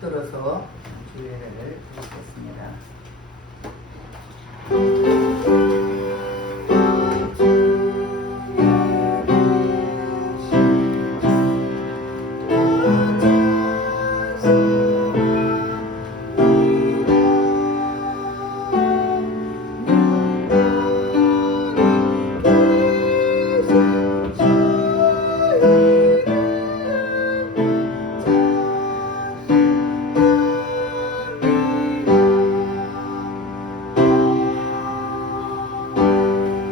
붙들어서 주 예배를 드리겠습니다.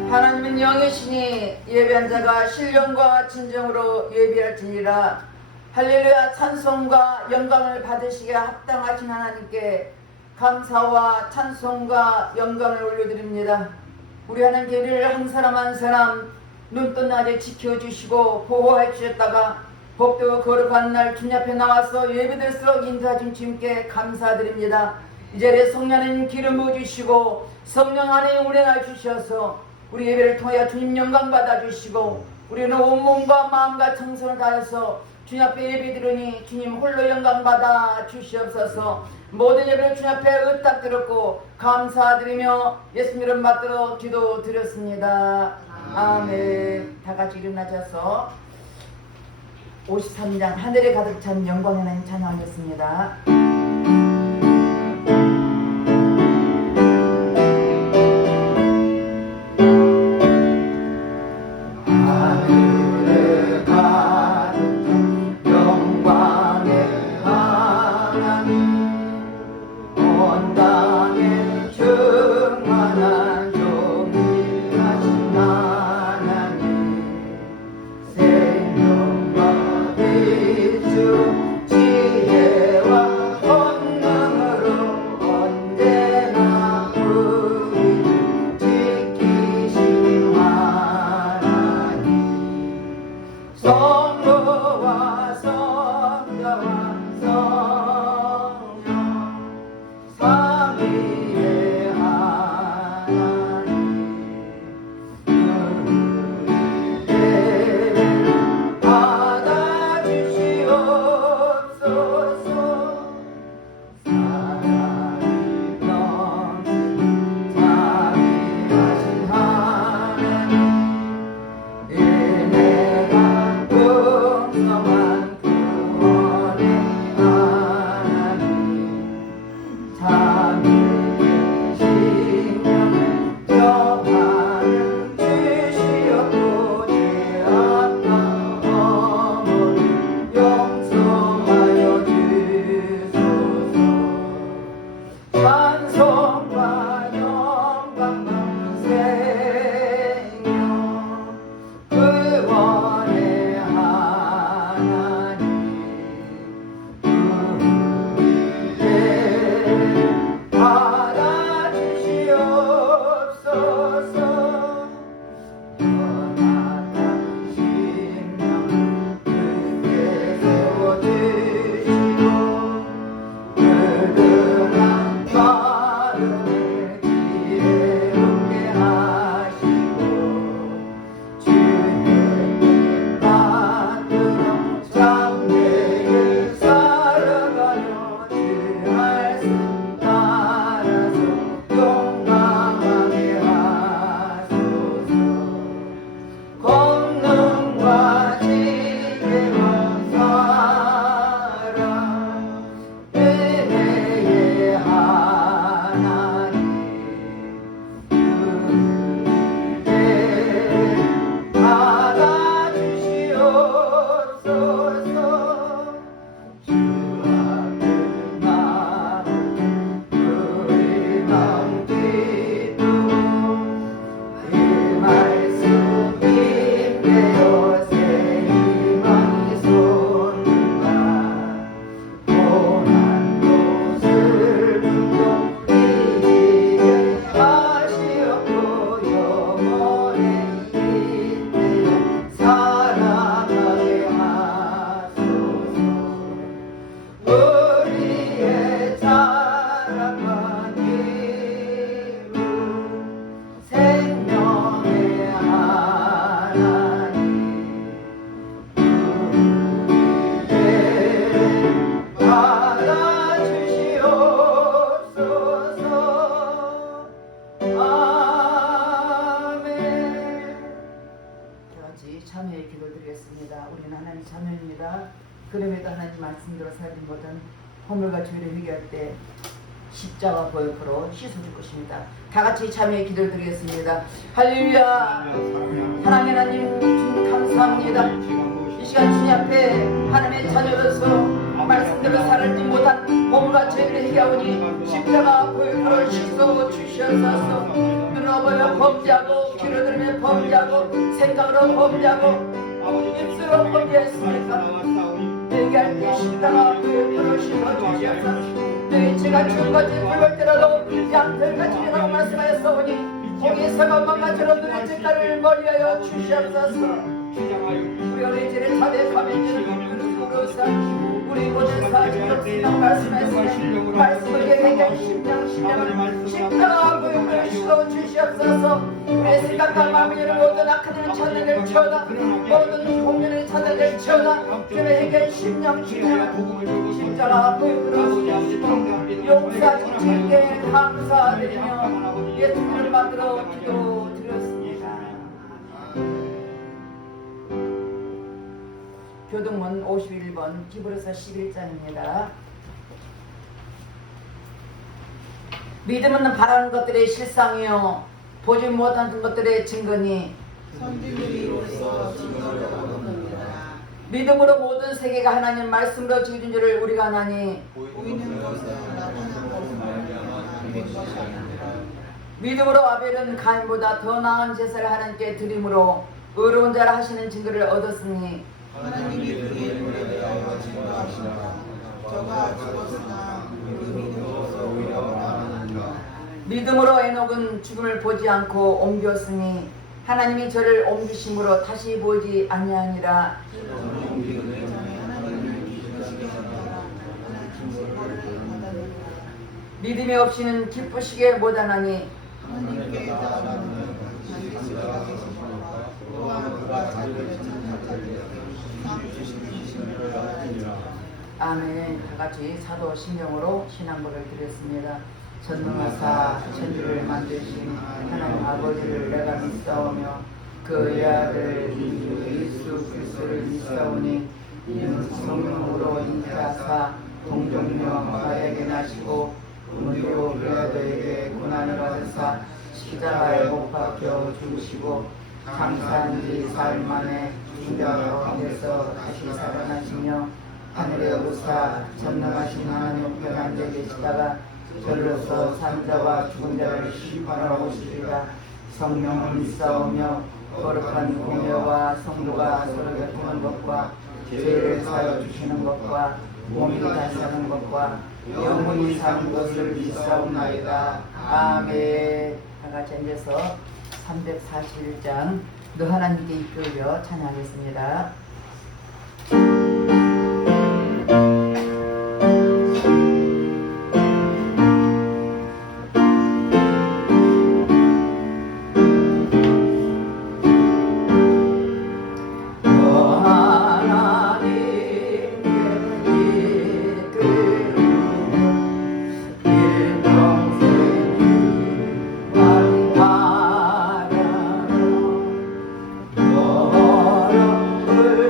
하나님은 영이시니 예배한 자가 신령과 진정으로 예배할지니라. 할렐루야. 찬송과 영광을 받으시기에 합당하신 하나님께 감사와 찬송과 영광을 올려드립니다. 우리 하나님께 우리를 한 사람 한 사람 눈뜬 날에 지켜주시고 보호해 주셨다가 복되고 거룩한 날 주님 앞에 나와서 예배될수록 인도하신 주님께 감사드립니다. 이 자리에 성령님 기름 부으시고 성령 안에 운행해 주셔서 우리 예배를 통하여 주님 영광 받아주시고 우리는 온몸과 마음과 정성을 다해서 주님 앞에 예배드리니 주님 홀로 영광 받아 주시옵소서. 모든 예배를 주님 앞에 의탁드렸고 감사드리며 예수님 이름 받들어 기도드렸습니다. 아멘. 다같이 일어나셔서 53장 하늘에 가득 찬 영광의 하나님 찬양하겠습니다. 지혜와 가지 말씀대로 살지 못한 허물과 죄를 회개할 때 십자가 보혈로 씻어줄 것입니다. 다 같이 참여의 기도를 드리겠습니다. 할렐루야. 하나님 주님 감사합니다. 이 시간 주님 앞에 하나님의 자녀로서 말씀대로 살지 못한 허물과 죄를 회개하오니 십자가 보혈로 씻어 주시옵소서. 눈으로 보여 범죄하고 귀로 들으며 범죄하고 생각으로 범죄하고 입술로 범죄했으니까 회개할 때 십자가 보혈로 씻어 주시옵소서. 너희 죄가 주같이 붉을 때라도 양털같이 라고 말씀하였사오니 거기에서가 망가져로 너희 죄가를 멀리하여 주시옵소서. 우리 죄를 자백하며 그릇으로서 우리 모든 사실로 신앙 말씀하시네 말씀을 회개할 심령을 십자가 보혈로 씻어 주시옵소서. 우리의 생각과 마음을 모든 악한 일을 찾아낼 치어다 모든 공연을 찾아낼 치어다 그를 회개할 심령을 십자가 보혈로 용서하신 주님께 감사드리며 예수님을 만들어 기도드렸습니다. 교동문 51번 히브리서 11장입니다. 믿음은 바라는 것들의 실상이요 보지 못하는 것들의 증거니 선지자로서 증거를 얻었느니라. 믿음으로 모든 세계가 하나님 말씀으로 지어진 줄을 우리가 아나니 보이는 것은 나타난 것을 말미암아 된 것이 아니라. 믿음으로 아벨은 가인보다 더 나은 제사를 하나님께 드림으로 의로운 자라 하시는 증거를 얻었으니 하나님이 그의 물에 대하여 증거하시니라. 저가 죽었으나 그 믿음으로서 오히려 나아나니라. 믿음으로 에녹은 죽음을 보지 않고 옮겼으니 하나님이 저를 옮기심으로 다시 보지 아니하니라. 믿음이 없이는 기쁘시게 못하나니 하나님께 따르는 반드시 살아계시니라. 또한 그가 자기를 찬송하리라. 상 주시는 신을 알아니라. 아멘. 다같이 사도 신령으로 신앙고를 드렸습니다. 전능하사 천지를 만드신 하나님 아버지를 내가 믿사오며 그의 아들 인주 예수 그리스도를 믿사오니 이는 성령으로 잉태하사 동정녀 마리아에게 나시고 은혜로 빌라도에게 고난을 받으사 십자가에 못 박혀 죽으시고 장사한 지 사흘 만에 죽은 자 가운데서 다시 살아나시며 하늘에 오르사 전능하신 하나님 우편에 앉아 계시다가 저로서 산자와 죽은 자를 심판하러 오시리라. 성령을 믿사오며 거룩한 공예와 성도가 서로 곁드는 것과 죄를 사여 주시는 것과 몸이 다시 사는 것과 영원히 사는 것을 믿사옵나이다. 아멘. 다같이 앉아서 341장 너 하나님께 이끌려 찬양하겠습니다. 바라라 너를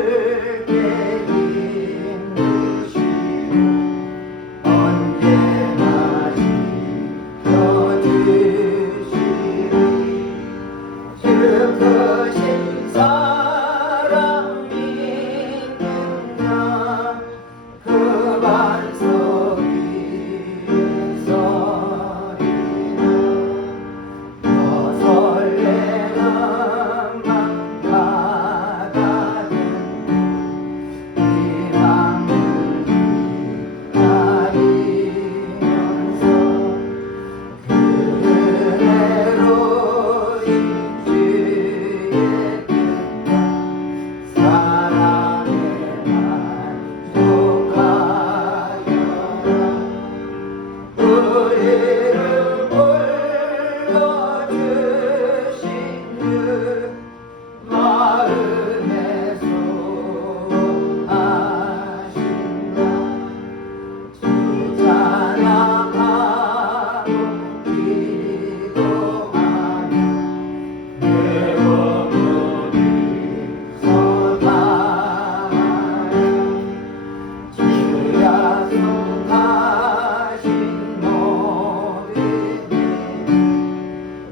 약속하신 모든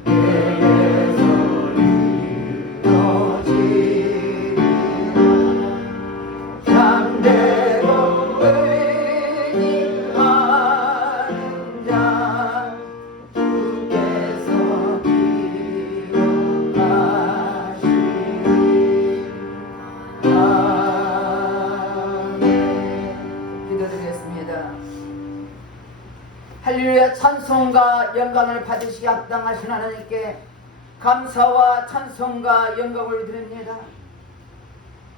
내게 소리 터지리라 참되고 의인하는 자 주께서 기억하시리 아멘. 기도드리겠습니다. 할렐루야. 찬송과 영광을 받으시기 합당하신 하나님께 감사와 찬송과 영광을 드립니다.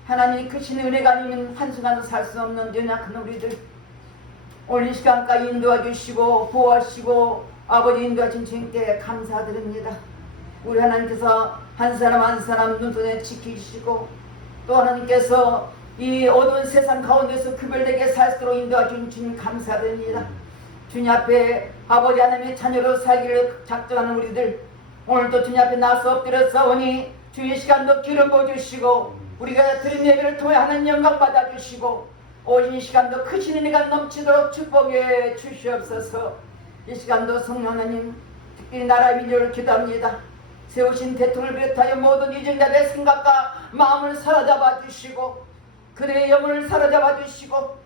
하나님 크신 은혜가 아니면 한순간도 살 수 없는 연약한 우리들 오늘 이 시간까지 인도해 주시고 보호하시고 아버지 인도하신 주님께 감사드립니다. 우리 하나님께서 한 사람 한 사람 눈동에 지키시고 또 하나님께서 이 어두운 세상 가운데서 구별되게 살수록 인도해 주신 주님 감사드립니다. 주님 앞에 아버지 하나님의 자녀로 살기를 작정하는 우리들 오늘도 주님 앞에 나서 엎드려 싸우니 주의 시간도 기름 부어주시고 우리가 드린 예배를 통해 하나님 영광 받아주시고 오신 시간도 크신 은혜가 넘치도록 축복해 주시옵소서. 이 시간도 성령 하나님 특히 나라의 민족을 기도합니다. 세우신 대통령을 비롯하여 모든 이정자들의 생각과 마음을 사로잡아 주시고 그들의 영혼을 사로잡아 주시고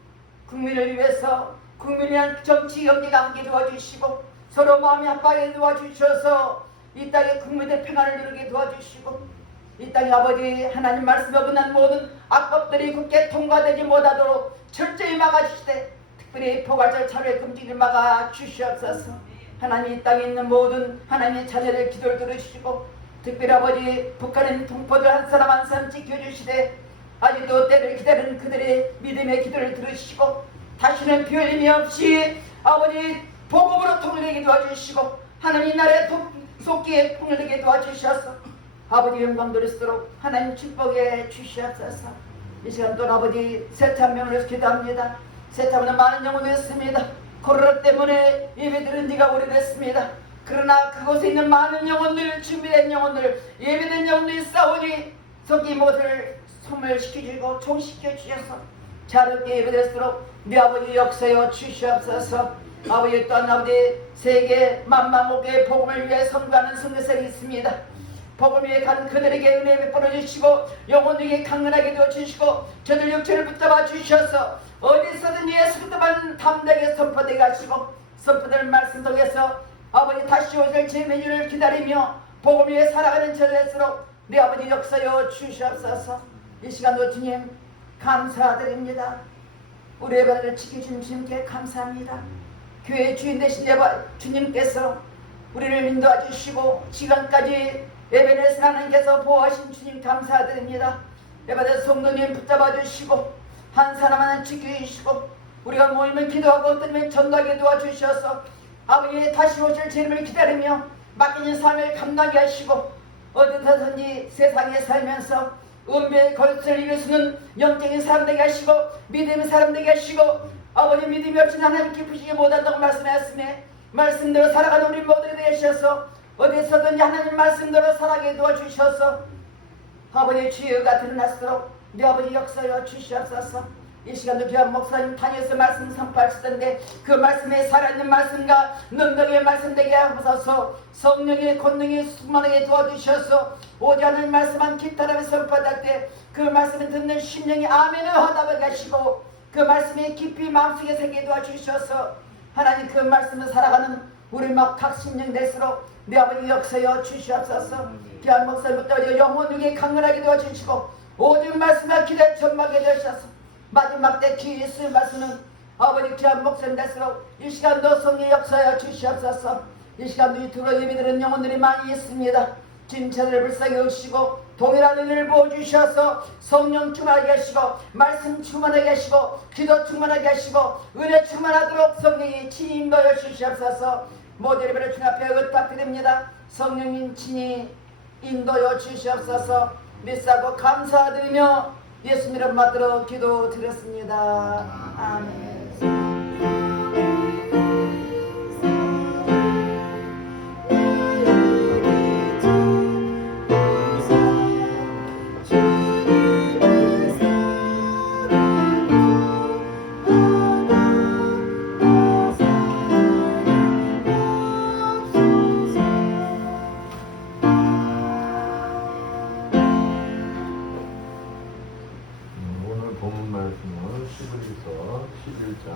국민을 위해서 국민을 위한 정치 경제가 함께 도와주시고 서로 마음이 합하게 도와주셔서 이 땅의 국민의 평안을 누리게 도와주시고 이 땅에 아버지 하나님 말씀에 어긋난 모든 악법들이 굳게 통과되지 못하도록 철저히 막아주시되 특별히 포괄적 차별 금지를 막아주시옵소서. 하나님 이 땅에 있는 모든 하나님의 자녀들 기도를 들으시고 특별히 아버지 북한의 동포들 한 사람 한 사람 지켜주시되 아직도 때를 기다리는 그들의 믿음의 기도를 들으시고 다시는 비 흘림이 없이 아버지 복음으로 통일되게 도와주시고 하나님 나라의 속기에 통일되게 도와주셔서 아버지 영광 드리도록 하나님 축복해 주시옵소서. 이 시간 또 아버지 세참명을 위해서 기도합니다. 세참은 많은 영혼이 있습니다. 코로나 때문에 예배드린 지가 오래됐습니다. 그러나 그곳에 있는 많은 영혼들 준비된 영혼들 예배된 영혼들이 싸우니 속이 못을 소멸시켜주고 총시켜 주셔서 자유롭게 예배될수록 네 아버지 역사여 주시옵소서. 아버지 또한 아버지 세계 만방국의 복음을 위해 선교하는 선교사들이 있습니다. 복음 위에 간 그들에게 은혜 베풀어 주시고 영혼에게 강건하게 되어 주시고 저들 육체를 붙잡아 주셔서 어디서든 예수 그리스도만 담대하게 선포되게 하시고 선포될 말씀 통해서 아버지 다시 오실 제 메뉴를 기다리며 복음 위에 살아가는 전례수록 네 아버지 역사여 주시옵소서. 이 시간도 주님 감사드립니다. 우리 예배를 지켜주신 주님께 감사합니다. 교회의 주인 되신 주님께서 우리를 인도해 주시고 시간까지 예배를 하나님께서 보호하신 주님 감사드립니다. 예배대 성도님 붙잡아 주시고 한 사람 하나 지켜주시고 우리가 모이면 기도하고 어떤 전도하게 도와주셔서 아버지의 다시 오실 주님을 기다리며 맡기는 삶을 감당하게 하시고 어디서든지 세상에 살면서 은배의 걸쇠를 이룰 수는 영적인 사람 되게 하시고 믿음의 사람 되게 하시고 아버지 믿음이 없이는 하나님 기쁘시게 못한다고 말씀하였으니 말씀대로 살아가는 우리 모두가 되셔서 어디서든지 하나님 말씀대로 살아가게 도와주셔서 아버지의 주여가 드러났도록 네 아버지 역사여 주시옵소서. 이 시간도 귀한 목사님 다니엘서 말씀 선포하시던데 그 말씀에 살아있는 말씀과 능력의 말씀 되게 하옵소서. 성령의 권능이 충만하게 도와주셔서 오지 않은 말씀만 기타라며 선포할 때 그 말씀을 듣는 심령이 아멘을 화답을 하시고 그 말씀이 깊이 마음속에 새게 도와주셔서 하나님 그 말씀을 살아가는 우리 각 심령 될수록 내 아버지 역사여 주시옵소서. 귀한 목사님부터 영혼 위에 강건하게 도와주시고 오직 말씀과 기대 전망하게 되셔서 마지막 때 귀에 있을 말씀은 아버지 귀한 목사님 될수록 이 시간도 성령 역사여 주시옵소서. 이 시간도 유튜브로 예배드리는 영혼들이 많이 있습니다. 진짜들을 불쌍히 여기시고 동일한 은혜를 부어주셔서 성령 충만하게 하시고 말씀 충만하게 하시고 기도 충만하게 하시고 은혜 충만하도록 성령이 친히 인도하여 주시옵소서. 모든 예배를 주님 앞에 의탁드립니다. 성령님 친히 인도하여 주시옵소서. 믿사고 감사드리며 예수님 이름 받들어 기도 드렸습니다. 아멘.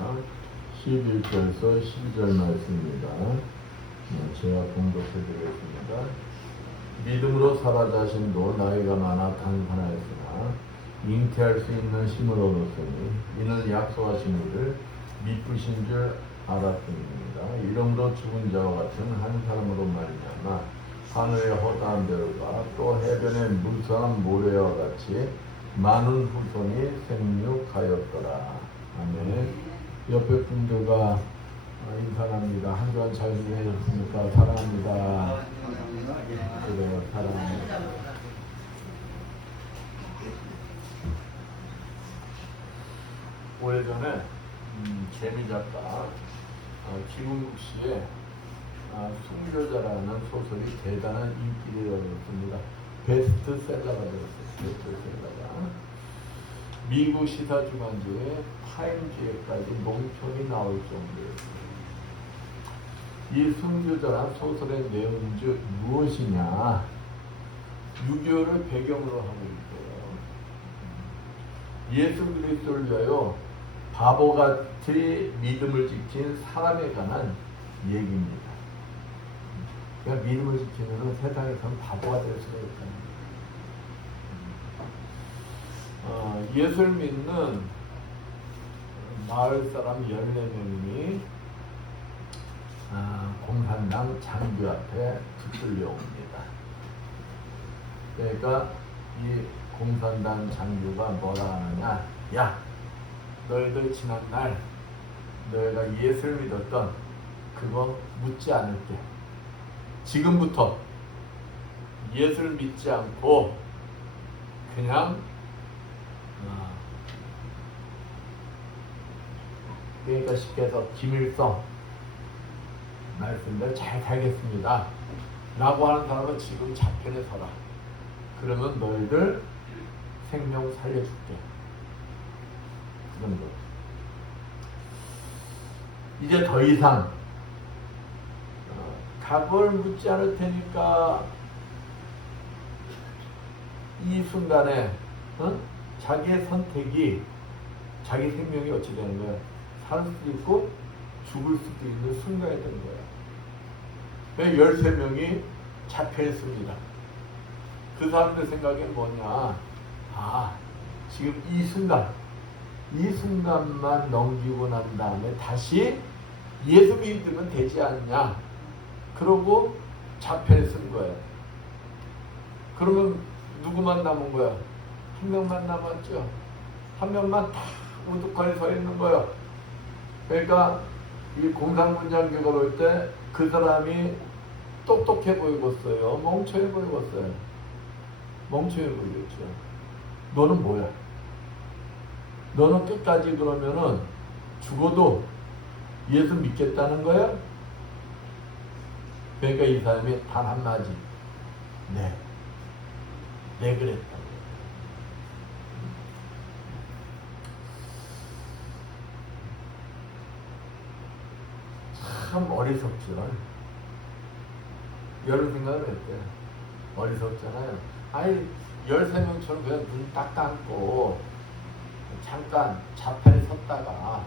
11절에서 12절 말씀입니다. 제가 봉독해 드리겠습니다. 믿음으로 살아 자신도 나이가 많아 단산하였으나 잉태할 수 있는 힘을 얻었으니 이는 약속하신 이를 미쁘신 줄 알았음입니다. 이러므로 죽은 자와 같은 한 사람으로 말미암아 하늘의 허다한 별과 또 해변의 무수한 모래와 같이 많은 후손이 생육하였더라. 아멘. 옆에 분들과 인사합니다. 한 주간 잘 지내셨습니까? 사랑합니다. 그래요, 사랑합니다. 오래전에 재미작가 김은국 씨의 순교자라는 소설이 대단한 인기를 얻었습니다. 베스트셀러가 되었어요. 베스트셀러가. 미국 시사주간지에 타임즈에까지 논평이 나올 정도였습니다. 이 순교자란 소설의 내용은 즉 무엇이냐? 6.25를 배경으로 하고 있어요. 예수 그리스도를 위하여 바보같이 믿음을 지킨 사람에 관한 얘기입니다. 그러니까 믿음을 지키면 세상에서는 바보가 될 수가 있다는 거예요. 예수를 믿는 마을 사람 14명이 공산당 장교 앞에 붙들려 옵니다. 그러니까 이 공산당 장교가 뭐라 하느냐? 야, 너희들 지난날 너희가 예수를 믿었던 그거 묻지 않을게. 지금부터 예수를 믿지 않고 그냥 그러니까 쉽게 해서 김일성 말씀대로 잘 살겠습니다 라고 하는 사람은 지금 좌편에 서라. 그러면 너희들 생명 살려줄게. 그런 거. 이제 더 이상 각오를 묻지 않을 테니까 이 순간에 자기의 선택이 자기 생명이 어찌 되는 거야? 살 수도 있고 죽을 수도 있는 순간이 되는 거야. 13명이 잡혀 있습니다. 그 사람들 생각엔 뭐냐? 지금 이 순간만 넘기고 난 다음에 다시 예수 믿으면 되지 않냐? 그러고 자편에 쓴 거예요. 그러면 누구만 남은 거야? 한 명만 남았죠. 한 명만 다 우두커니 서 있는 거예요. 그러니까 이 공산군장교가 볼 때 그 사람이 똑똑해 보이겠어요? 멍청해 보이겠어요? 멍청해 보이겠죠. 너는 뭐야? 너는 끝까지 그러면은 죽어도 예수 믿겠다는 거야? 그러니까 이 사람이 단 한마디. 네 그랬다. 참 어리석죠. 여러 생각을 했대요. 어리석잖아요. 13명처럼 그냥 눈 딱 감고 잠깐 자판에 섰다가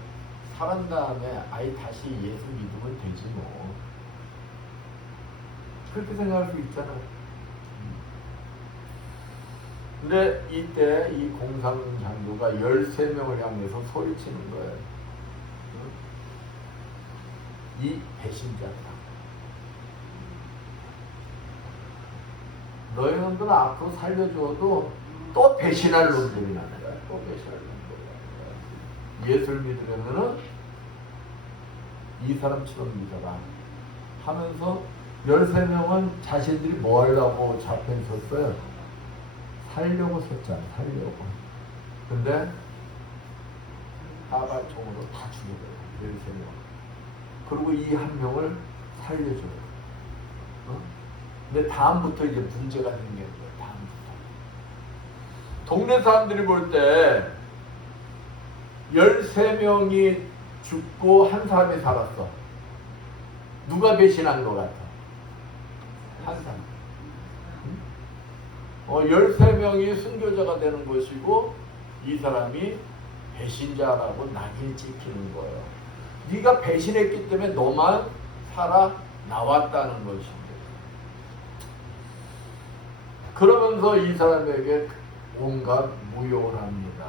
살은 다음에 다시 예수 믿으면 되지 뭐. 그렇게 생각할 수 있잖아요. 근데 이때 이 공산장교가 13명을 향해서 소리치는 거예요. 이 배신자다. 너희들 앞으로 살려줘도 또 배신할 놈들이 나는 거야. 또 배신할 놈들이. 예수를 믿으려면은 이 사람처럼 믿어라 하면서 13명은 자신들이 뭐 하려고 잡혀 있었어요? 살려고 섰잖아. 살려고. 근데 사발총으로 다 죽여버려요. 13명. 그리고 이 한 명을 살려줘요. 근데 다음부터 이제 문제가 생기는 거예요. 다음부터. 동네 사람들이 볼 때 13명이 죽고 한 사람이 살았어. 누가 배신한 것 같아? 한 사람. 13명이 순교자가 되는 것이고 이 사람이 배신자라고 낙인 찍히는 거예요. 네가 배신했기 때문에 너만 살아나왔다는 것입니다. 그러면서 이 사람에게 온갖 무용을 합니다.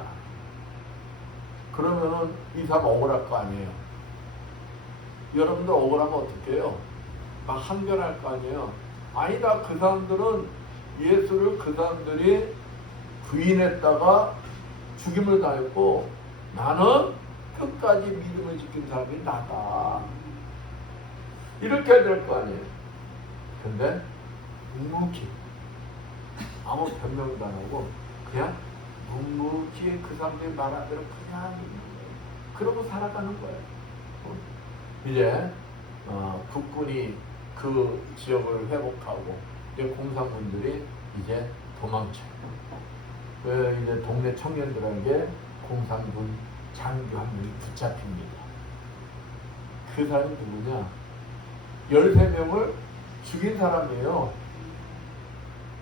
그러면은 이 사람 억울할 거 아니에요. 여러분들 억울하면 어떻게 해요? 막 항변할 거 아니에요. 아니다, 그 사람들은 예수를 그 사람들이 부인했다가 죽임을 당했고 나는 끝까지 믿음을 지킨 사람이 나다. 이렇게 해야 될 거 아니에요. 근데 묵묵히 아무 변명도 안 하고 그냥 묵묵히 그 사람들이 말한 대로 그냥 있는 거예요. 그러고 살아가는 거예요. 이제 북군이 그 지역을 회복하고 이제 공산군들이 이제 도망쳐요. 이제 동네 청년들에게 공산군 장교 한 명이 붙잡힙니다. 그 사람이 누구냐? 13명을 죽인 사람이에요.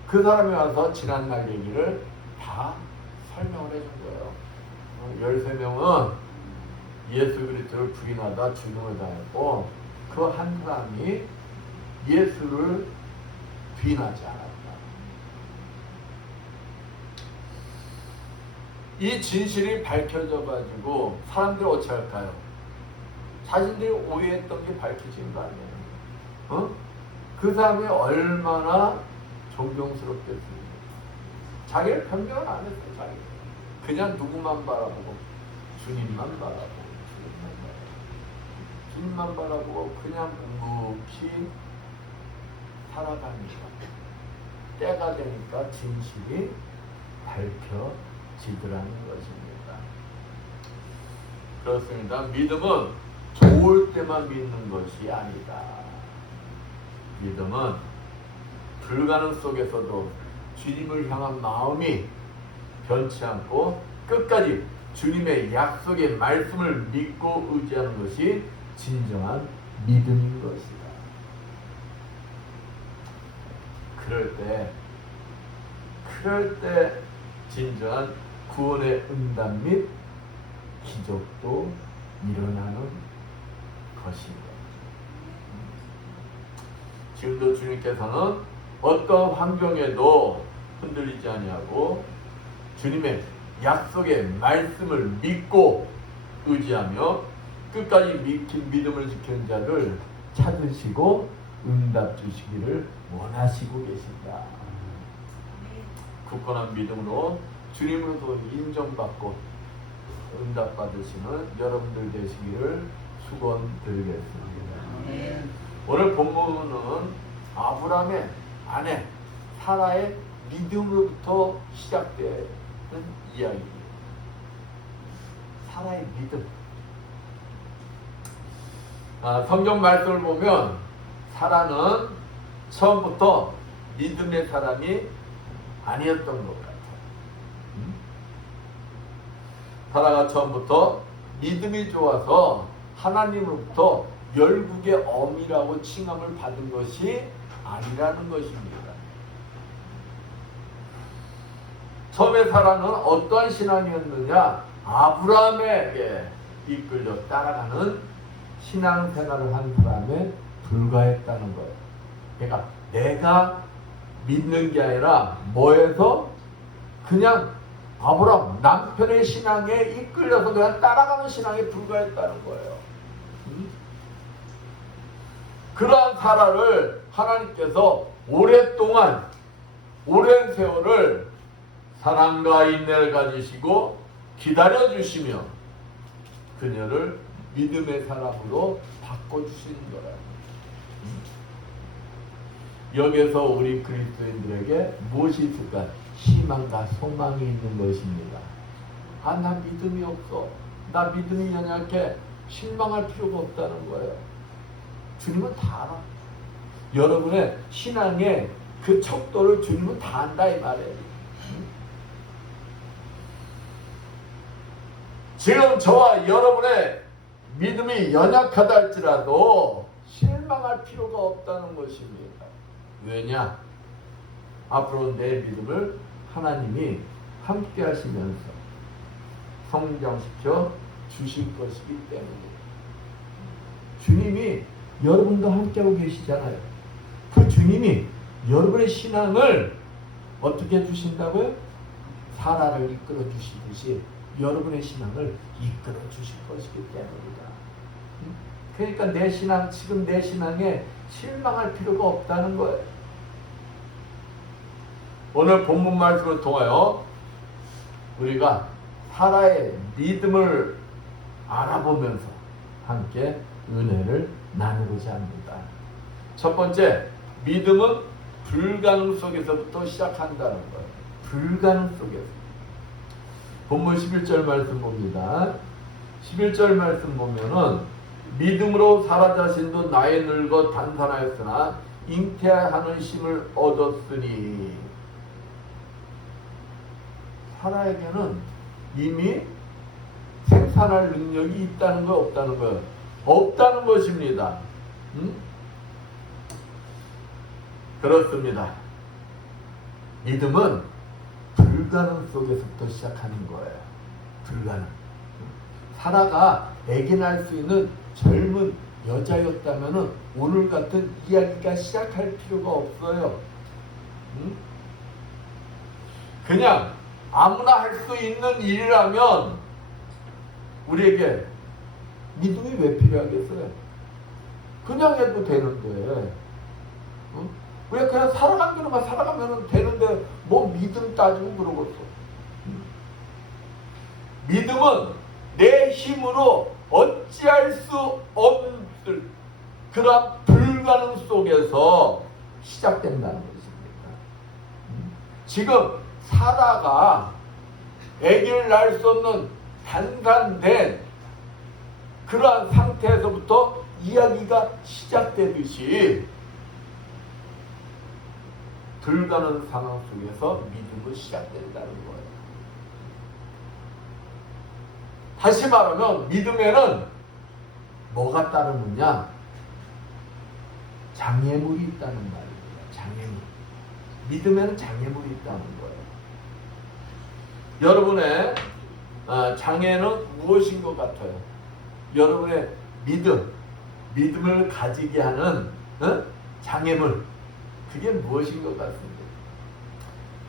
그 사람이 와서 지난날 얘기를 다 설명을 해준 거예요. 13명은 예수 그리스도를 부인하다 죽음을 당했고 그 한 사람이 예수를 부인하지 않았다. 이 진실이 밝혀져 가지고 사람들이 어찌 할까요? 자신들이 오해했던 게 밝혀진 거 아니에요. 그 사람이 얼마나 존경스럽겠습니까? 자기를 변명을 안 했어요. 자기 그냥 누구만 바라보고 주님만 바라보고 주님만 바라보고 그냥 묵묵히 살아갑니다. 때가 되니까 진실이 밝혀지더라는 것입니다. 그렇습니다. 믿음은 좋을 때만 믿는 것이 아니다. 믿음은 불가능 속에서도 주님을 향한 마음이 변치 않고 끝까지 주님의 약속의 말씀을 믿고 의지하는 것이 진정한 믿음인 것이다. 그럴 때 진정한 구원의 응답 및 기적도 일어나는 것입니다. 지금도 주님께서는 어떤 환경에도 흔들리지 아니하고 주님의 약속의 말씀을 믿고 의지하며 끝까지 믿음을 지키는 자를 찾으시고 응답 주시기를 원하시고 계신다. 굳건한 믿음으로 주님으로도 인정받고 응답 받으시는 여러분들 되시기를 축원드리겠습니다. 오늘 본문은 아브라함의 아내 사라의 믿음으로부터 시작되는 이야기입니다. 사라의 믿음. 성경 말씀을 보면 사라는 처음부터 믿음의 사람이 아니었던 것 같아요. 사라가 처음부터 믿음이 좋아서 하나님으로부터 열국의 어미라고 칭함을 받은 것이 아니라는 것입니다. 처음에 사라는 어떠한 신앙이었느냐? 아브라함에게 이끌려 따라가는 신앙생활을 한 사람에 불과했다는 거예요. 그러니까 내가 믿는 게 아니라 뭐에서 그냥 아브라함 남편의 신앙에 이끌려서 그냥 따라가는 신앙에 불과했다는 거예요. 그러한 사라를 하나님께서 오랫동안 오랜 세월을 사랑과 인내를 가지시고 기다려주시며 그녀를 믿음의 사람으로 바꿔주시는 거예요. 여기서 우리 그리스도인들에게 무엇이 있을까? 희망과 소망이 있는 것입니다. 나 믿음이 없어. 나 믿음이 연약해. 실망할 필요가 없다는 거예요. 주님은 다 알아. 여러분의 신앙의 그 척도를 주님은 다 안다 이 말이에요. 지금 저와 여러분의 믿음이 연약하다 할지라도 실망할 필요가 없다는 것입니다. 왜냐? 앞으로 내 믿음을 하나님이 함께 하시면서 성장시켜 주실 것이기 때문에 주님이 여러분과 함께하고 계시잖아요. 그 주님이 여러분의 신앙을 어떻게 해주신다고요? 사라를 이끌어 주시듯이 여러분의 신앙을 이끌어 주실 것이기 때문이다. 그러니까 내 신앙, 지금 내 신앙에 실망할 필요가 없다는 거예요. 오늘 본문 말씀을 통하여 우리가 사라의 믿음을 알아보면서 함께 은혜를 나누고자 합니다. 첫 번째, 믿음은 불가능 속에서부터 시작한다는 거예요. 불가능 속에서. 본문 11절 말씀 봅니다. 11절 말씀 보면은 믿음으로 사라 자신도 나이 늙어 단산하였으나 잉태하는 힘을 얻었으니, 사라에게는 이미 생산할 능력이 있다는 거 없다는 거예요? 없다는 것입니다. 그렇습니다. 믿음은 불가능 속에서부터 시작하는 거예요. 불가능. 사라가 아기 낳을 수 있는 젊은 여자였다면 오늘 같은 이야기가 시작할 필요가 없어요. 그냥 아무나 할 수 있는 일이라면 우리에게 믿음이 왜 필요하겠어요? 그냥 해도 되는데, 왜 그냥 살아가기로만 살아가면 되는데 뭐 믿음 따지고 그러겠어. 믿음은 내 힘으로 어찌할 수 없을 그런 불가능 속에서 시작된다는 것입니다. 지금 사라가 아기를 낳을 수 없는 단산된 그러한 상태에서부터 이야기가 시작되듯이 불가능 상황 속에서 믿음은 시작된다는 거예요. 다시 말하면 믿음에는 뭐가 따르느냐? 장애물이 있다는 말입니다. 장애물. 믿음에는 장애물이 있다는 거예요. 여러분의 장애는 무엇인 것 같아요? 여러분의 믿음을 가지게 하는 장애물, 그게 무엇인 것 같습니다.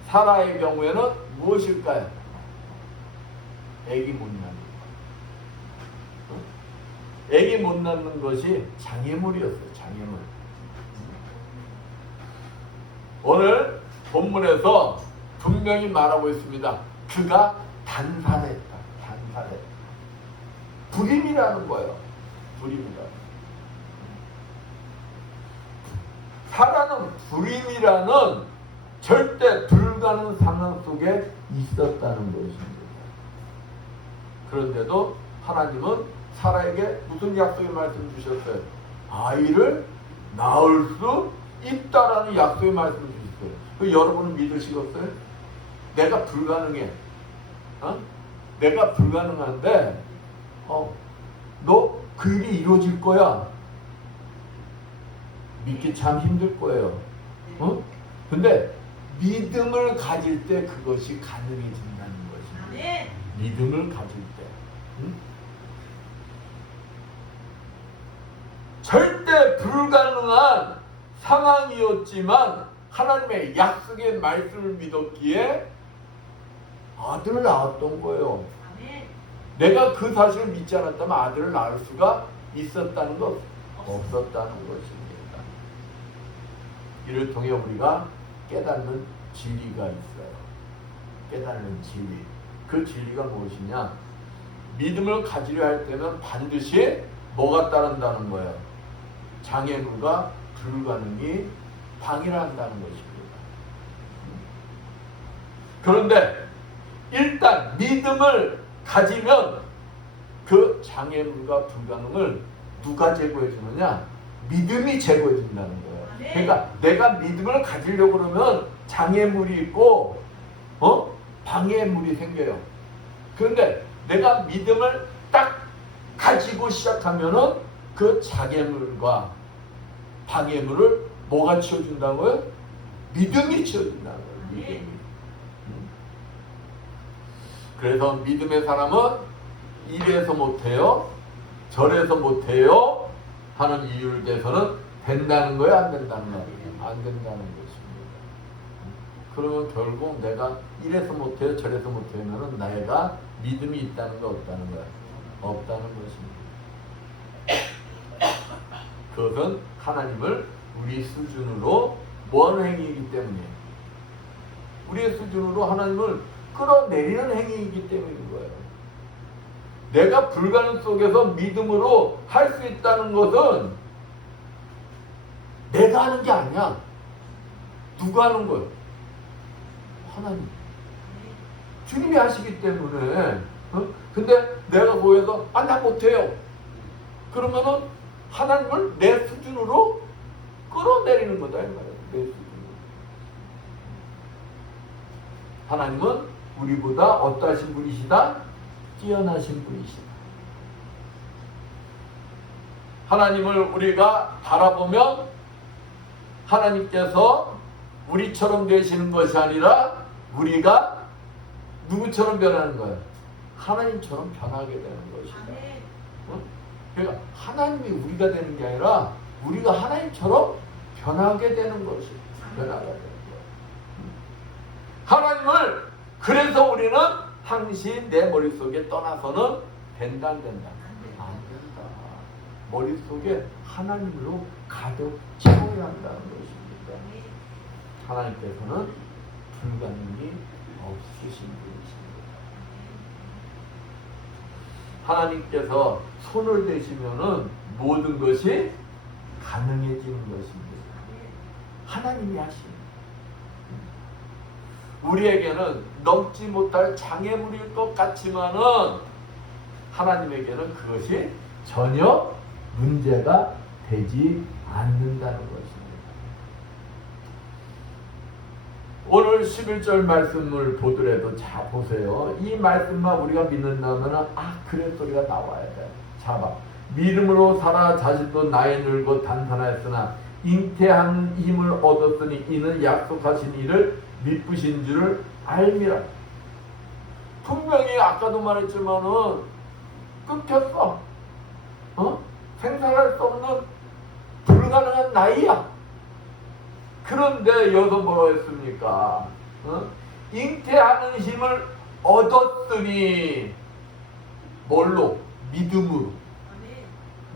사라의 경우에는 무엇일까요? 아기 못 낳는 거. 아기 못 낳는 것이 장애물이었어요. 장애물. 오늘 본문에서 분명히 말하고 있습니다. 그가 단산했다. 단산했다. 불임이라는 거예요. 불임이다. 사라는 불임이라는 절대 불가능 상황 속에 있었다는 것입니다. 그런데도 하나님은 사라에게 무슨 약속의 말씀 주셨어요? 아이를 낳을 수 있다라는 약속의 말씀을 주셨어요. 그 여러분은 믿으시겠어요? 내가 불가능해. 내가 불가능한데 너 그 일이 이루어질 거야. 믿기 참 힘들 거예요. 근데 믿음을 가질 때 그것이 가능해진다는 것입니다. 믿음을 가질 때. 절대 불가능한 상황이었지만 하나님의 약속의 말씀을 믿었기에 아들을 낳았던 거예요. 내가 그 사실을 믿지 않았다면 아들을 낳을 수가 있었다는 것, 없었다는 것입니다. 이를 통해 우리가 깨닫는 진리가 있어요. 깨닫는 진리. 그 진리가 무엇이냐? 믿음을 가지려 할 때는 반드시 뭐가 따른다는 거예요? 장애물과 불가능이 방해한다는 것입니다. 그런데 일단 믿음을 가지면 그 장애물과 불가능을 누가 제거해 주느냐? 믿음이 제거해 준다는 거예요. 그러니까 내가 믿음을 가지려고 그러면 장애물이 있고 방해물이 생겨요. 그런데 내가 믿음을 딱 가지고 시작하면은 그 장애물과 방해물을 뭐가 치워준다고요? 믿음이 치워준다는 거예요. 믿음이. 그래서 믿음의 사람은 이래서 못해요, 저래서 못해요 하는 이유를 대해서는 된다는 거예요, 안 된다는 거예요? 안 된다는 것입니다. 그러면 결국 내가 이래서 못해요, 저래서 못해요는 내가 믿음이 있다는 거 없다는 거야? 없다는 것입니다. 그것은 하나님을 우리 수준으로 뭐하는 행위이기 때문에, 우리의 수준으로 하나님을 끌어내리는 행위이기 때문인 거예요. 내가 불가능 속에서 믿음으로 할 수 있다는 것은 내가 하는 게 아니야. 누가 하는 거예요? 하나님. 주님이 하시기 때문에. 근데 내가 거기서 나 못해요. 그러면은 하나님을 내 수준으로 끌어내리는 거다 이 말이에요. 내 수준으로. 하나님은 우리보다 어떠하신 분이시다? 뛰어나신 분이시다. 하나님을 우리가 바라보면 하나님께서 우리처럼 되시는 것이 아니라 우리가 누구처럼 변하는 거예요? 하나님처럼 변하게 되는 것이다. 그러니까 하나님이 우리가 되는 게 아니라 우리가 하나님처럼 변하게 되는 것이 변화가 되는 거예요. 하나님을 그래서 우리는 항시 내 머릿속에 떠나서는 된다 안 된다? 안 된다. 머릿속에 하나님으로 가득 채워야 한다는 것입니다. 하나님께서는 불가능이 없으신 분이십니다. 하나님께서 손을 대시면은 모든 것이 가능해지는 것입니다. 하나님이 하십니다. 우리에게는 넘지 못할 장애물일 것 같지만은 하나님에게는 그것이 전혀 문제가 되지 않는다는 것입니다. 오늘 11절 말씀을 보더라도 자 보세요. 이 말씀만 우리가 믿는다면 그래 소리가 나와야 돼. 봐. 믿음으로 살아 자신도 나이 늙고 단단하였으나 잉태한 힘을 얻었으니 이는 약속하신 일을 미쁘신 줄을 알미라. 분명히 아까도 말했지만은 끊겼어. 생산할 수 없는 불가능한 나이야. 그런데 여기서 뭐라고 했습니까? 잉태하는 힘을 얻었으니 뭘로? 믿음으로.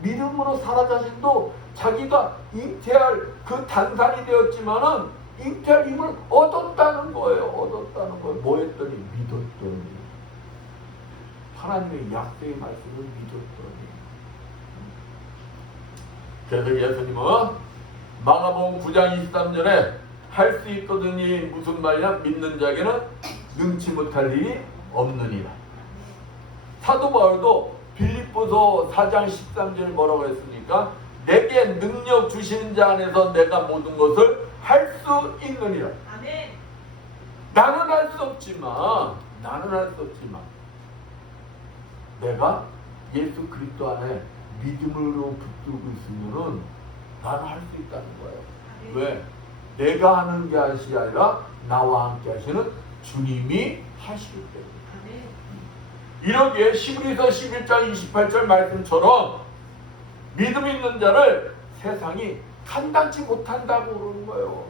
믿음으로 살아 자신도 자기가 잉태할 그 단산이 되었지만은 잉태할 힘을 얻었다는 거예요. 얻었다는 거예요. 뭐 했더니? 믿었더니. 하나님의 약속의 말씀을 믿었더니. 그래서 예수님은 마가복음 9장 23절에 할 수 있거든이 무슨 말이냐? 믿는 자에게는 능치 못할 일이 없느니라. 사도 바울도 빌립보서 4장 13절에 뭐라고 했습니까? 내게 능력 주시는 자 안에서 내가 모든 것을 할 수 있느니라. 아멘. 나는 할 수 없지만 내가 예수 그리스도 안에 믿음으로 붙들고 있으면은 나는 할 수 있다는 거예요. 아멘. 왜? 내가 하는 게 아니라 나와 함께 하시는 주님이 하시기 때문에. 이러기에 히브리서 11장 28절 말씀처럼 믿음 있는 자를 세상이 감당치 못한다고 그러는 거예요.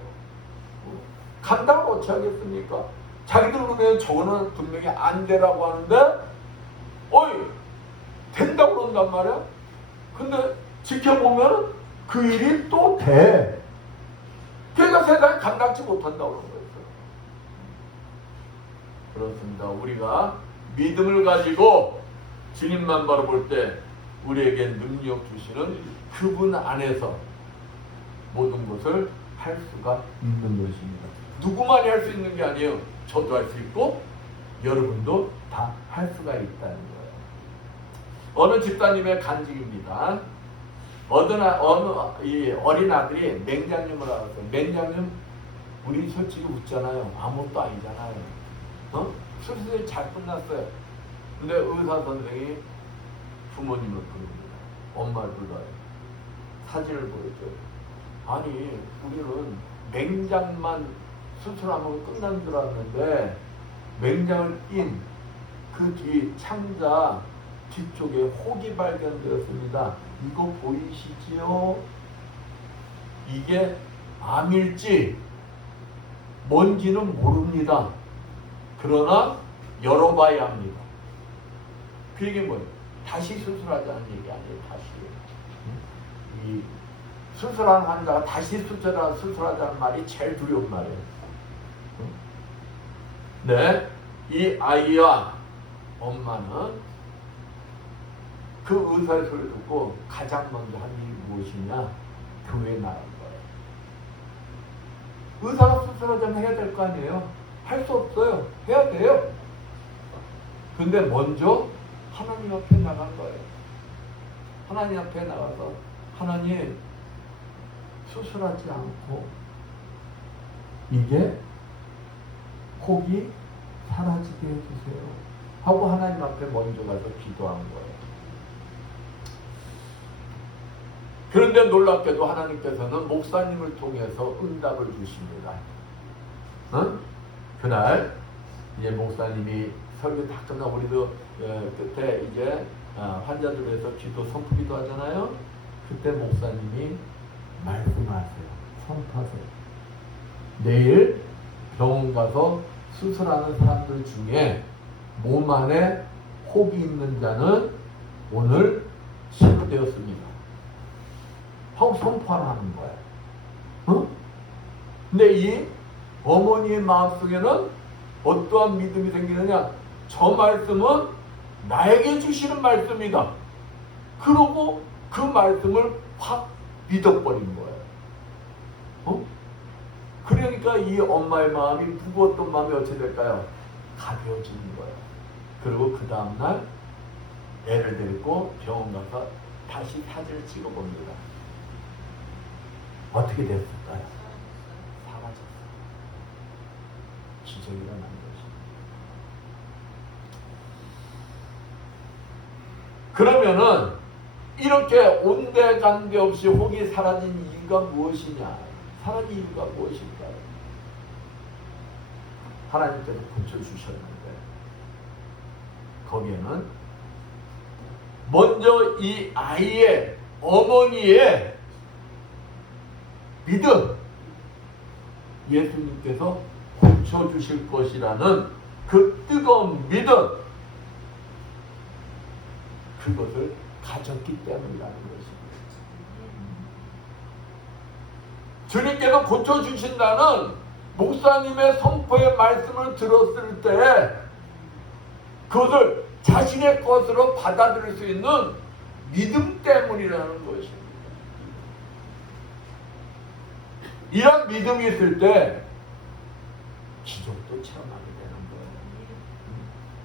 감당을 어찌 하겠습니까? 자기들 보면 저거는 분명히 안 되라고 하는데 된다고 그런단 말이야. 근데 지켜보면 그 일이 또 돼. 그러니까 세상이 감당치 못한다고 그런 거예요. 그렇습니다. 우리가 믿음을 가지고 주님만 바라볼 때 우리에게 능력 주시는 그분 안에서 모든 것을 할 수가 있는 것입니다. 누구만이 할 수 있는 게 아니에요. 저도 할 수 있고 여러분도 다 할 수가 있다는 거예요. 어느 집사님의 간증입니다. 이 어린 아들이 맹장염을 알았어요. 맹장염 우리 솔직히 웃잖아요. 아무것도 아니잖아요. 수술이 잘 끝났어요. 근데 의사 선생이 부모님을 부릅니다. 엄마를 불러요. 사진을 보여줘요. 아니 우리는 맹장만 수술하면 끝난 줄 알았는데 맹장을 낀 그 뒤 창자 뒤쪽에 혹이 발견되었습니다. 이거 보이시지요? 이게 암일지 뭔지는 모릅니다. 그러나 열어봐야 합니다. 그 얘기는 뭐예요? 다시 수술하자는 얘기 아니에요. 다시. 이 수술한 환자가 다시 수술하자는 말이 제일 두려운 말이에요. 네, 이 아이와 엄마는 그 의사의 소리를 듣고 가장 먼저 한 일이 무엇이냐? 교회에 나간 거예요. 의사가 수술하자면 해야 될 거 아니에요? 할 수 없어요. 해야 돼요. 근데 먼저 하나님 앞에 나간 거예요. 하나님 앞에 나가서 하나님 수술하지 않고 이게 혹이 사라지게 해주세요 하고 하나님 앞에 먼저 가서 기도한 거예요. 그런데 놀랍게도 하나님께서는 목사님을 통해서 응답을 주십니다. 그날 이제 목사님이 설교 다 끝나고 우리도 끝에 이제 환자들 위해서 기도 선포기도 하잖아요. 그때 목사님이 말씀하세요. 선포하세요. 내일 병원 가서 수술하는 사람들 중에 몸 안에 혹이 있는 자는 오늘 치료되었습니다 하고 선포하는 거예요. 근데 이 어머니의 마음속에는 어떠한 믿음이 생기느냐? 저 말씀은 나에게 주시는 말씀이다. 그러고 그 말씀을 확 믿어버린 거예요. 그러니까 이 엄마의 마음이 무거웠던 마음이 어찌 될까요? 가벼워지는 거예요. 그리고 그 다음날 애를 데리고 병원 가서 다시 사진을 찍어봅니다. 어떻게 됐을까요? 사라졌어요. 기적이 일어난 것입니다. 그러면은 이렇게 온데간데 없이 혹이 사라진 이유가 무엇이냐? 사라진 이유가 무엇일까요? 하나님께서 고쳐주셨는데 거기에는 먼저 이 아이의 어머니의 믿음, 예수님께서 고쳐주실 것이라는 그 뜨거운 믿음, 그것을 가졌기 때문이라는 것입니다. 주님께서 고쳐주신다는 목사님의 선포의 말씀을 들었을 때 그것을 자신의 것으로 받아들일 수 있는 믿음 때문이라는 것입니다. 이런 믿음이 있을 때 기적도 체험하게 되는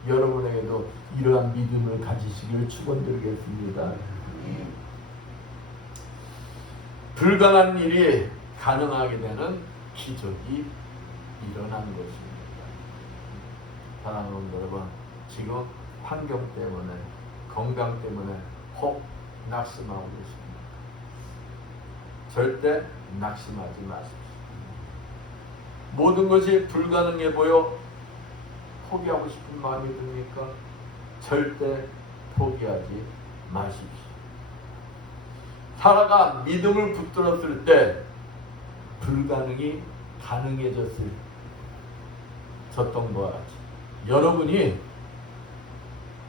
거예요. 여러분에게도 이러한 믿음을 가지시기를 축원드리겠습니다. 불가능한 일이 가능하게 되는 기적이 일어난 것입니다. 사랑하는 여러분, 지금 환경 때문에, 건강 때문에 혹 낙심하고 계십니다. 절대 낙심하지 마십시오. 모든 것이 불가능해 보여 포기하고 싶은 마음이 듭니까? 절대 포기하지 마십시오. 사라가 믿음을 붙들었을 때 불가능이 가능해졌던 것과 같이 여러분이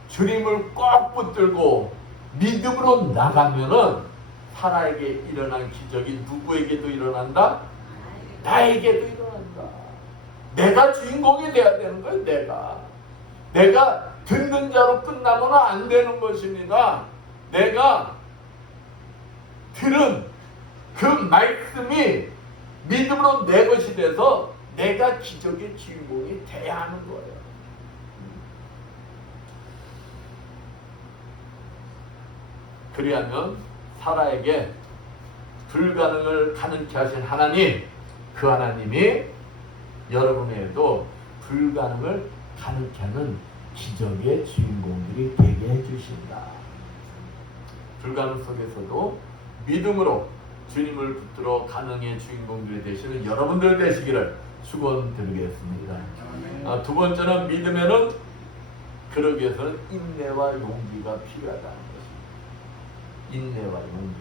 주님을 꼭 붙들고 믿음으로 나가면은 사라에게 일어난 기적이 누구에게도 일어난다? 나에게도 일어난다. 내가 주인공이 돼야 되는 거예요. 내가 듣는 자로 끝나면 안 되는 것입니다. 내가 들은 그 말씀이 믿음으로 내 것이 돼서 내가 기적의 주인공이 돼야 하는 거예요. 그리하면 사라에게 불가능을 가능케 하신 하나님, 그 하나님이 여러분에게도 불가능을 가능케 하는 기적의 주인공들이 되게 해주신다. 불가능 속에서도 믿음으로 주님을 붙들어 가능의 주인공들이 되시는 여러분들 되시기를 축원드리겠습니다. 두 번째는 믿음에는 그러기 위해서는 인내와 용기가 필요하다는 것입니다. 인내와 용기.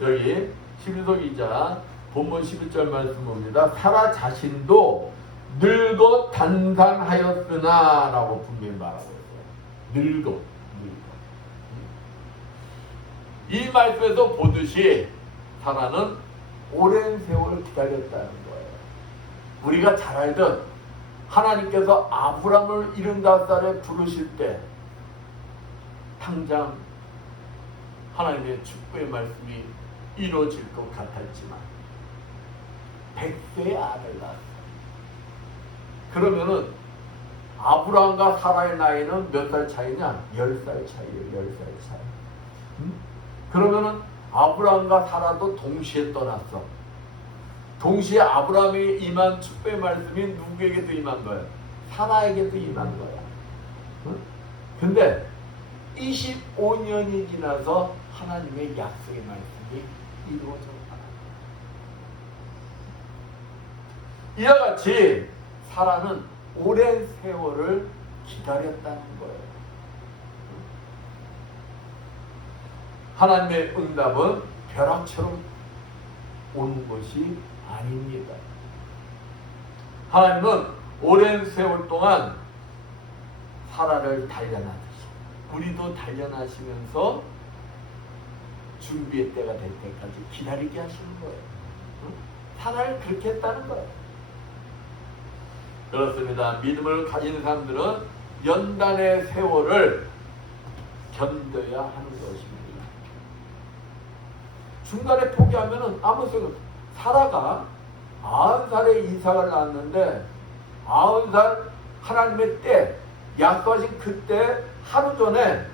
여기 11서 2장 본문 11절 말씀 봅니다. 사라 자신도 늙어 단단하였으나 라고 분명히 말하고 있어요. 늙어. 이 말씀에서 보듯이 사라는 오랜 세월을 기다렸다는 거예요. 우리가 잘 알던 하나님께서 아브라함을 75살에 부르실 때 당장 하나님의 축복의 말씀이 이루어질 것 같았지만 100세의 아들 낳았어요. 그러면은 아브라함과 사라의 나이는 몇 살 차이냐? 10살 차이예요. 10살 차이. 그러면은 아브라함과 사라도 동시에 떠났어. 동시에 아브라함이 임한 축복의 말씀이 누구에게도 임한 거예요? 사라에게도 임한 거야. 근데 25년이 지나서 하나님의 약속의 말씀이 이루어졌다. 이와 같이 사라는 오랜 세월을 기다렸다는 거예요. 하나님의 응답은 벼락처럼 오는 것이 아닙니다. 하나님은 오랜 세월 동안 사라를 단련하듯이 우리도 단련하시면서 준비의 때가 될 때까지 기다리게 하시는 거예요. 사라를 그렇게 했다는 거예요. 그렇습니다. 믿음을 가진 사람들은 연단의 세월을 견뎌야 하는 것입니다. 중간에 포기하면은 아무 소용 없어요. 사라가 90살에 이삭을 낳았는데 90살 하나님의 때 약속하신 그때 하루 전에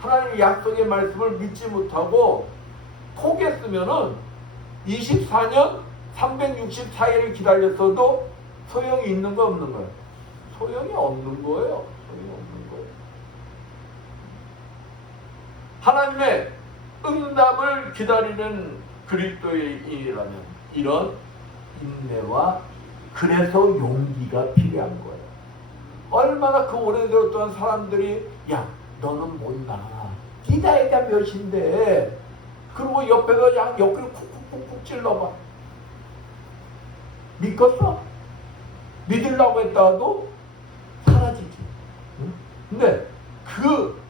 하나님의 약속의 말씀을 믿지 못하고 포기했으면은 24년 364일을 기다렸어도 소용이 있는 거 없는 거예요? 소용이 없는 거예요. 소용이 없는 거예요. 하나님의 응답을 기다리는 그리스도인이라면 이런 인내와 그래서 용기가 필요한 거예요. 얼마나 그 오랜 세월 동안 사람들이 야 너는 못 나가 네 나이가 몇인데 그리고 옆에서 양 옆구리 쿡쿡쿡쿡 찔러봐. 믿겠어? 믿으려고 했다가도 사라지지. 응? 근데 그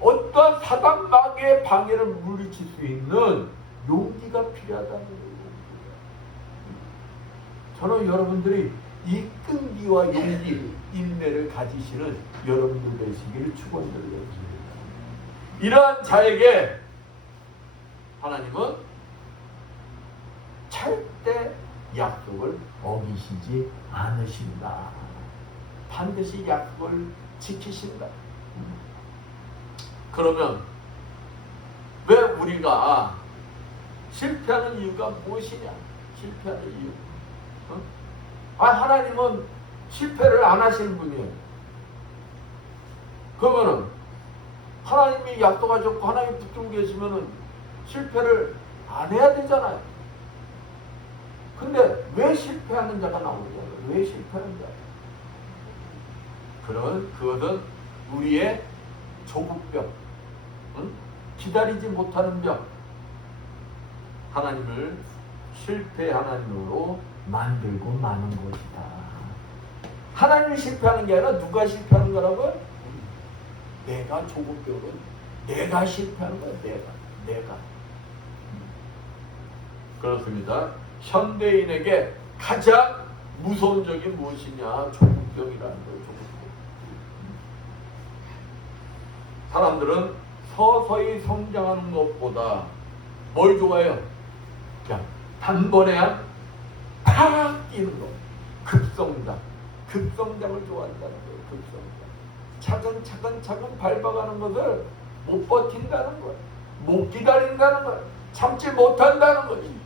어떠한 사단 마귀의 방해를 물리칠 수 있는 용기가 필요하다는 거예요. 저는 여러분들이 이 끈기와 용기, 인내를 가지시는 여러분들 되시기를 축원드립니다. 이러한 자에게 하나님은 절대 약속을 어기시지 않으신다. 반드시 약속을 지키신다. 그러면 왜 우리가 실패하는 이유가 무엇이냐? 실패하는 이유. 하나님은 실패를 안 하시는 분이에요. 그러면은 하나님이 약속하셨고 하나님이 붙들고 계시면은 실패를 안 해야 되잖아요. 근데 왜 실패하는 자가 나오잖아요? 왜 실패하는 자? 그것은 우리의 조급병, 기다리지 못하는 병, 하나님을 실패 하나님으로 만들고 마는 것이다. 하나님이 실패하는 게 아니라 누가 실패하는 거라고요? 내가 조급병은 내가 실패하는 거야. 내가. 그렇습니다. 현대인에게 가장 무서운 적이 무엇이냐? 조급병이라는 거예요. 조급병. 사람들은 서서히 성장하는 것보다 뭘 좋아해요? 그냥 단번에 팍 뛰는 거. 급성장을 좋아한다는 거예요. 급성장. 차근차근 밟아가는 것을 못 버틴다는 거예요. 못 기다린다는 거예요. 참지 못한다는 거지.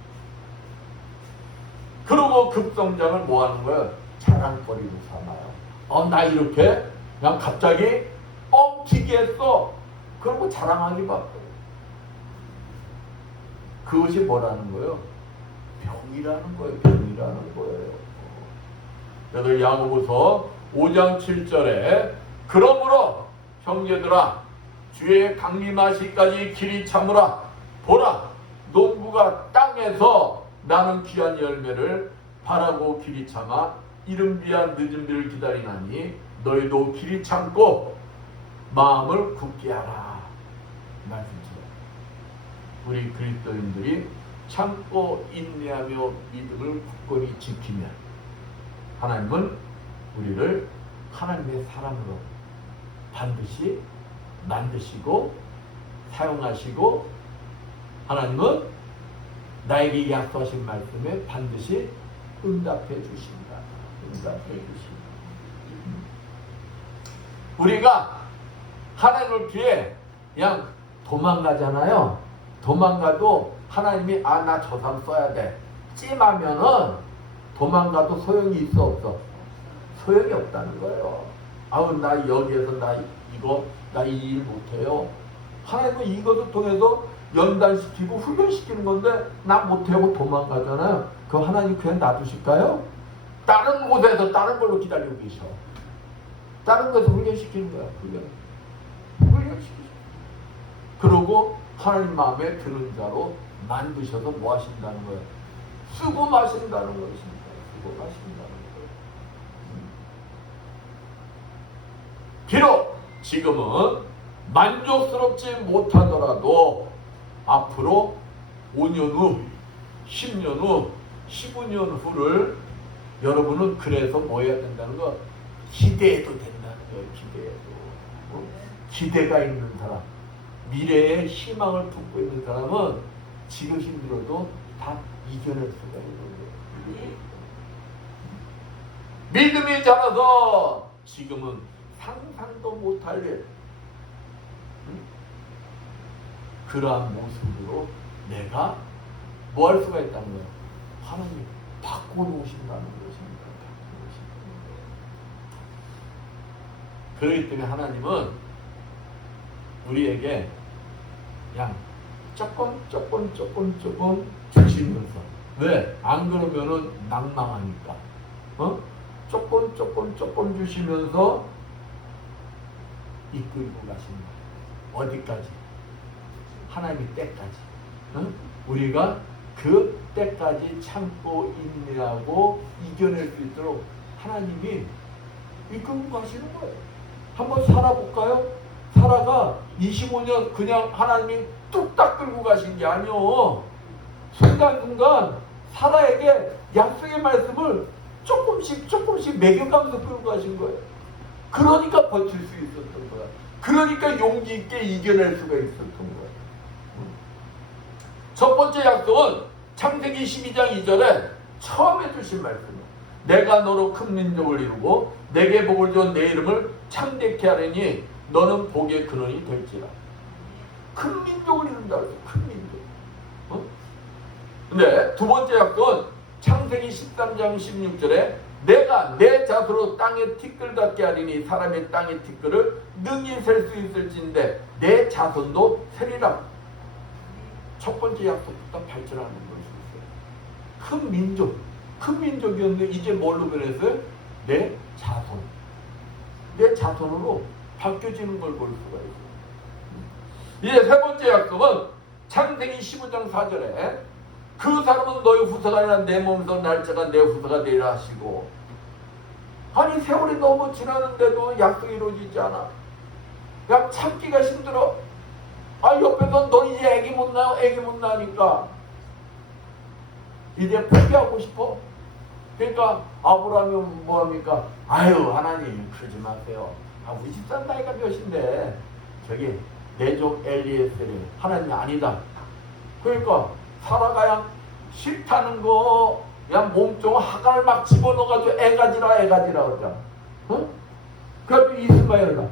그러고 급성장을 뭐 하는 거예요? 자랑거리로 삼아요. 나 이렇게 그냥 갑자기 뻥튀기 했어. 그러고 자랑하기 바빠요. 그것이 뭐라는 거예요? 병이라는 거예요. 병이라는 거예요. 그래서 야고보서 5장 7절에 그러므로 형제들아 주의 강림하시까지 길이 참으라. 보라 농부가 땅에서 나는 귀한 열매를 바라고 길이 참아 이른 비와 늦은 비를 기다리나니 너희도 길이 참고 마음을 굳게 하라. 말씀처럼 우리 그리스도인들이 참고 인내하며 믿음을 굳건히 지키면 하나님은 우리를 하나님의 사람으로 반드시 만드시고 사용하시고 하나님은 나에게 약속하신 말씀에 반드시 응답해 주신다. 응답해 주신다. 우리가 하나님을 뒤에 그냥 도망가잖아요. 도망가도 하나님이 나 저 사람 써야 돼 찜하면은 도망가도 소용이 있어 없어? 소용이 없다는 거예요. 아우 나 여기에서 나 이 일 못해요. 하나님은 이것을 통해서 연단시키고 훈련시키는 건데 나 못하고 도망가잖아요. 그럼 하나님 그냥 놔두실까요? 다른 곳에서 다른 걸로 기다리고 계셔. 다른 곳에서 훈련시키는 거야. 훈련시키죠. 그러고 하나님 마음에 드는 자로 만드셔서 뭐 하신다는 거예요? 쓰고 마신다는 것입니다. 쓰고 마신다는 거예요. 비록 지금은 만족스럽지 못하더라도 앞으로 5년 후, 10년 후, 15년 후를 여러분은 그래서 뭐 해야 된다는 거? 기대해도 된다는 거예요. 기대해도. 기대가 있는 사람, 미래에 희망을 품고 있는 사람은 지금 힘들어도 다 이겨낼 수가 있는 거예요. 믿음이 자라서 지금은 상상도 못할 일, 그러한 모습으로 내가 뭐 할 수가 있다는 거예요? 하나님 바꿔놓으신다는 것입니다. 그렇기 때문에 하나님은 우리에게 그냥 조금 주시면서 왜? 안 그러면은 낭망하니까 조금 주시면서 이끌고 가신다. 어디까지? 하나님의 때까지. 우리가 그 때까지 참고 인내하고 이겨낼 수 있도록 하나님이 이끌고 가시는 거예요. 한번 살아볼까요? 살아가 25년 그냥 하나님이 뚝딱 끌고 가신 게 아니오. 순간순간 사라에게 약속의 말씀을 조금씩 매겨가면서 끌고 가신 거예요. 그러니까 버틸 수 있었던 거야. 그러니까 용기 있게 이겨낼 수가 있었던 거야. 첫 번째 약속은 창세기 12장 2절에 처음에 주신 말씀이에요. 내가 너로 큰 민족을 이루고 내게 복을 줘 내 이름을 창대케 하려니 너는 복의 근원이 될지라. 큰 민족을 이룬다 그랬어요. 큰 민족. 근데 두 번째 약속은 창세기 13장 16절에 내가 내 자손으로 땅의 티끌 같게 하리니 사람의 땅의 티끌을 능히 셀 수 있을진데 내 자손도 세리라. 첫 번째 약속부터 발전하는 것이 있어요. 큰 민족이었는데 이제 뭘로 변했어요? 내 자손. 내 자손으로 바뀌어지는 걸 볼 수가 있어요. 이제 세 번째 약속은 창세기 15장 4절에 그 사람은 너의 후사가 아니라 내 몸에서 날짜가 내 후사가 되리라 하시고. 아니 세월이 너무 지나는데도 약속이 이루어지지 않아. 그냥 참기가 힘들어. 옆에서 너 이제 애기 못 낳으니까 이제 포기하고 싶어. 그러니까 아브라함이 뭐합니까? 하나님 그러지 마세요. 우리 집사람 나이가 몇인데 저기 내족 엘리에셀이 하나님이 아니다. 그러니까 살아가야 싫다는 거 그냥 몸종 하관을 막 집어넣어가지고 애가지라 그러잖아. 그래가지고 이스마엘이다.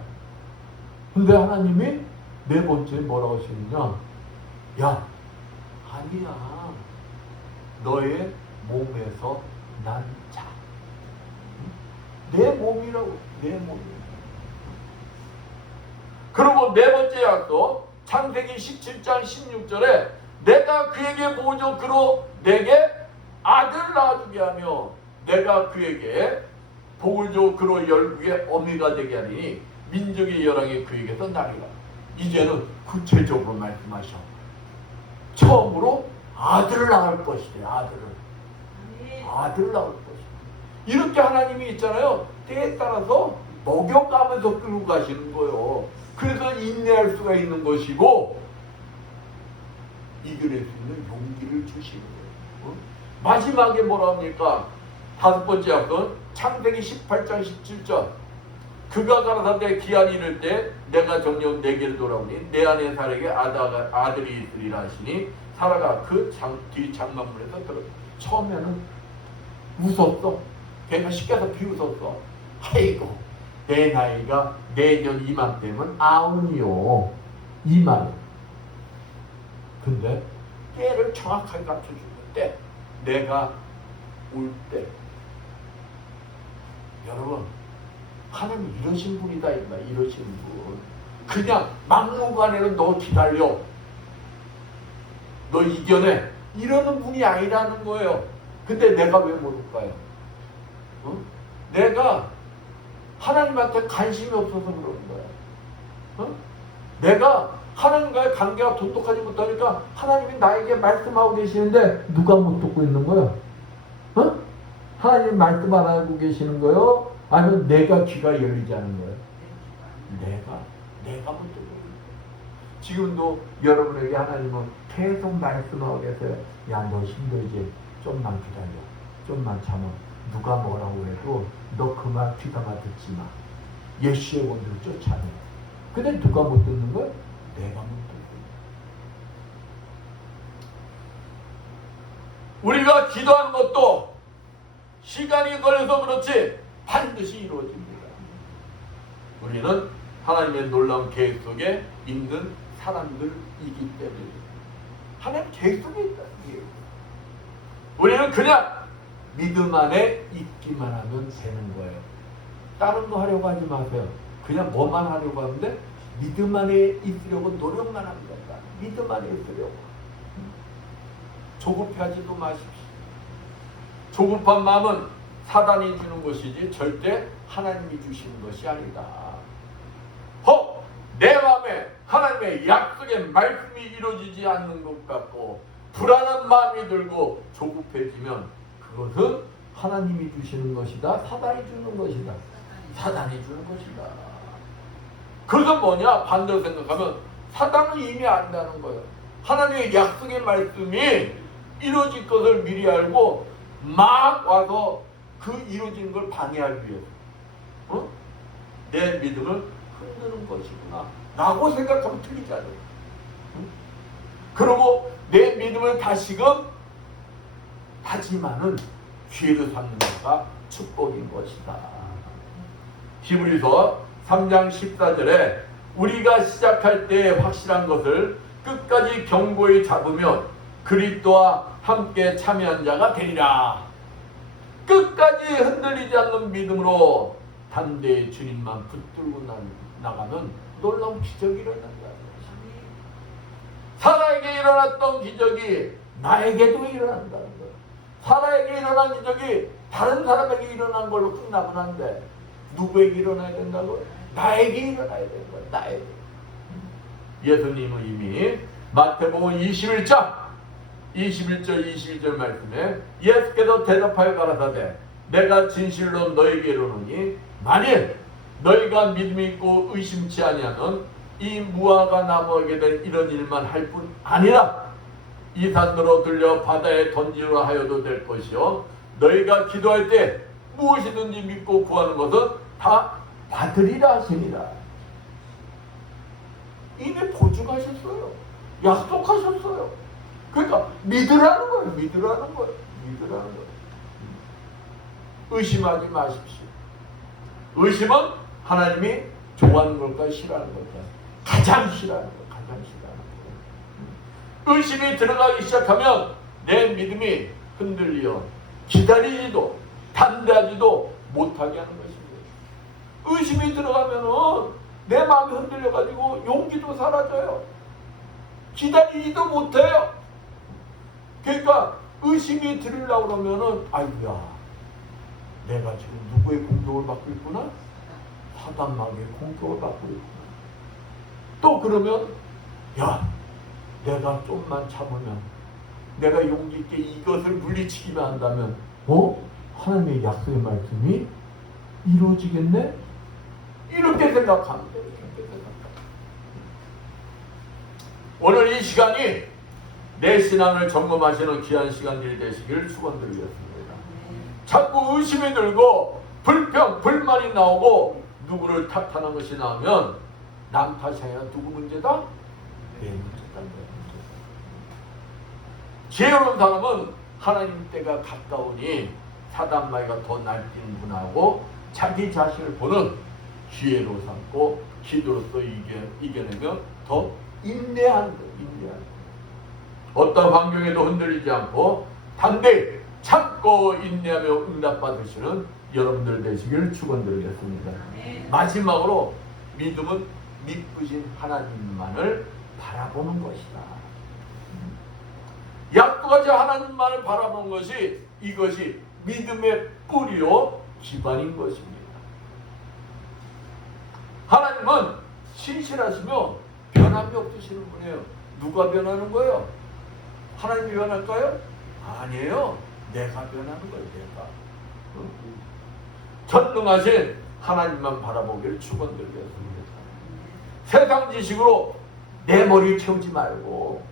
근데 하나님이 네 번째 뭐라고 하시느냐? 야, 아니야. 너의 몸에서 난 자. 내 몸이라고. 내 몸. 그리고 네 번째 약속 창세기 17장 16절에 내가 그에게 보조 그로 내게 아들 낳아주게 하며 내가 그에게 복을 줘 그로 열국의 어미가 되게 하니 민족의 열왕이 그에게서 나리라. 이제는 구체적으로 말씀하셔. 처음으로 아들을 낳을 것이래. 아들을 낳을 것이래. 이렇게 하나님이 있잖아요. 때에 따라서 먹여가면서 끌고 가시는 거예요. 그래서 인내할 수가 있는 것이고 이겨낼 수 있는 용기를 주시는 거예요. 마지막에 뭐라 합니까? 다섯 번째 약은 창세기 18장 17절. 그가 가라사대 기한이 이를 때 내가 정녕 내게로 돌아오니 내 안에 사라에게 아들이 있으리라 하시니 사라가 그 뒤 장막문에서 들어. 처음에는 웃었어. 걔가 시켜서 비웃었어. 아이고 내 나이가 내년 이맘때면 90이요. 이만. 근데 때를 정확하게 갖춰주는 때 내가 올 때 여러분 하나님 이러신 분이다 이러신 분. 그냥 막무가내로 너 기다려 너 이겨내 이러는 분이 아니라는 거예요. 근데 내가 왜 못 올까요? 내가 하나님한테 관심이 없어서 그러는 거야. 내가 하나님과의 관계가 돈독하지 못하니까 하나님이 나에게 말씀하고 계시는데 누가 못 듣고 있는 거야? 하나님 말씀 안 하고 계시는 거요? 아니면 내가 귀가 열리지 않은 거예요? 내가 못 듣고 있는 거예요. 지금도 여러분에게 하나님은 계속 말씀하고 계세요. 야, 너 힘들지? 좀만 기다려. 좀만 참아. 누가 뭐라고 해도 너 그 말 귀담아 듣지 마. 예수의 원수를 쫓아내. 근데 누가 못 듣는 거야? 내가 못 듣는 거야. 우리가 기도하는 것도 시간이 걸려서 그렇지 반드시 이루어집니다. 우리는 하나님의 놀라운 계획 속에 있는 사람들이기 때문에 하나님 계획 속에 있다. 우리는 그냥 믿음 안에 있기만 하면 되는 거예요. 다른 거 하려고 하지 마세요. 그냥 뭐만 하려고 하는데 믿음 안에 있으려고 노력만 하는 겁니다. 믿음 안에 있으려고. 조급해하지도 마십시오. 조급한 마음은 사단이 주는 것이지 절대 하나님이 주시는 것이 아니다. 내 마음에 하나님의 약속의 말씀이 이루어지지 않는 것 같고 불안한 마음이 들고 조급해지면 그것은 하나님이 주시는 것이다. 사단이 주는 것이다. 사단이 주는 것이다. 그래서 뭐냐? 반대로 생각하면 사단은 이미 안다는 거예요. 하나님의 약속의 말씀이 이루어질 것을 미리 알고 막 와서 그 이루어지는 걸 방해하기 위해서 내 믿음을 흔드는 것이구나 라고 생각하면 틀리지 않아요. 그리고 내 믿음을 다시금 하지만은 기회로 삼는 것가 축복인 것이다. 히브리서 3장 14절에 우리가 시작할 때 확실한 것을 끝까지 견고히 잡으면 그리스도와 함께 참여한 자가 되리라. 끝까지 흔들리지 않는 믿음으로 담대히 주님만 붙들고 나가면 놀라운 기적이 일어난다. 사라에게 일어났던 기적이 나에게도 일어난다는 거예요. 사라에게 일어난 기적이 다른 사람에게 일어난 걸로 끝나면 안 돼. 누구에게 일어나야 된다고? 나에게 일어나야 되는 거야. 나에게. 예수님은 이미 마태복음 21장 21절 22절 말씀에 예수께서 대답하여 가라사대 내가 진실로 너에게 이르노니 만일 너희가 믿음이 있고 의심치 아니하면 이 무화과 나무에게 된 이런 일만 할 뿐 아니라 이 산으로 들려 바다에 던지려 하여도 될 것이요 너희가 기도할 때 무엇이든지 믿고 구하는 것은 다 받으리라 하시니라. 이미 보증하셨어요. 약속하셨어요. 그러니까 믿으라는 거예요. 믿으라는 거예요. 믿으라는 거예요. 의심하지 마십시오. 의심은 하나님이 좋아하는 걸까 싫어하는 걸까? 가장 싫어하는 거예요. 가장 싫어하는 거예요. 의심이 들어가기 시작하면 내 믿음이 흔들려 기다리지도 담대하지도 못하게 하는 것입니다. 의심이 들어가면은 내 마음이 흔들려가지고 용기도 사라져요. 기다리지도 못해요. 그러니까 의심이 들으려고 그러면은 아이고야 내가 지금 누구의 공격을 받고 있구나? 사단마귀의 공격을 받고 있구나. 또 그러면 야, 내가 좀만 참으면, 내가 용기 있게 이것을 물리치기만 한다면 하나님의 약속의 말씀이 이루어지겠네? 이렇게 생각합니다. 오늘 이 시간이 내 신앙을 점검하시는 귀한 시간들이 되시길 축원드리겠습니다. 자꾸 의심이 들고 불평, 불만이 나오고 누구를 탓하는 것이 나오면 남 탓이 아니라 누구 문제다? 내 문제다. 지혜로운 사람은 하나님 때가 가까우니 사단마귀가 더 날뛰는 분하고 자기 자신을 보는 기회로 삼고 기도로서 이겨내며 더 인내한다. 어떤 환경에도 흔들리지 않고 단대히 참고 인내하며 응답받으시는 여러분들 되시길 축원드리겠습니다. 마지막으로 믿음은 믿으신 하나님만을 바라보는 것이다. 약속하신 하나님만을 바라보는 것이 이것이 믿음의 뿌리요 기반인 것입니다. 하나님은 신실하시며 변함이 없으시는 분이에요. 누가 변하는 거예요? 하나님이 변할까요? 아니에요. 내가 변하는 거예요. 내가. 전능하신 하나님만 바라보기를 축원드리겠습니다. 세상 지식으로 내 머리를 채우지 말고,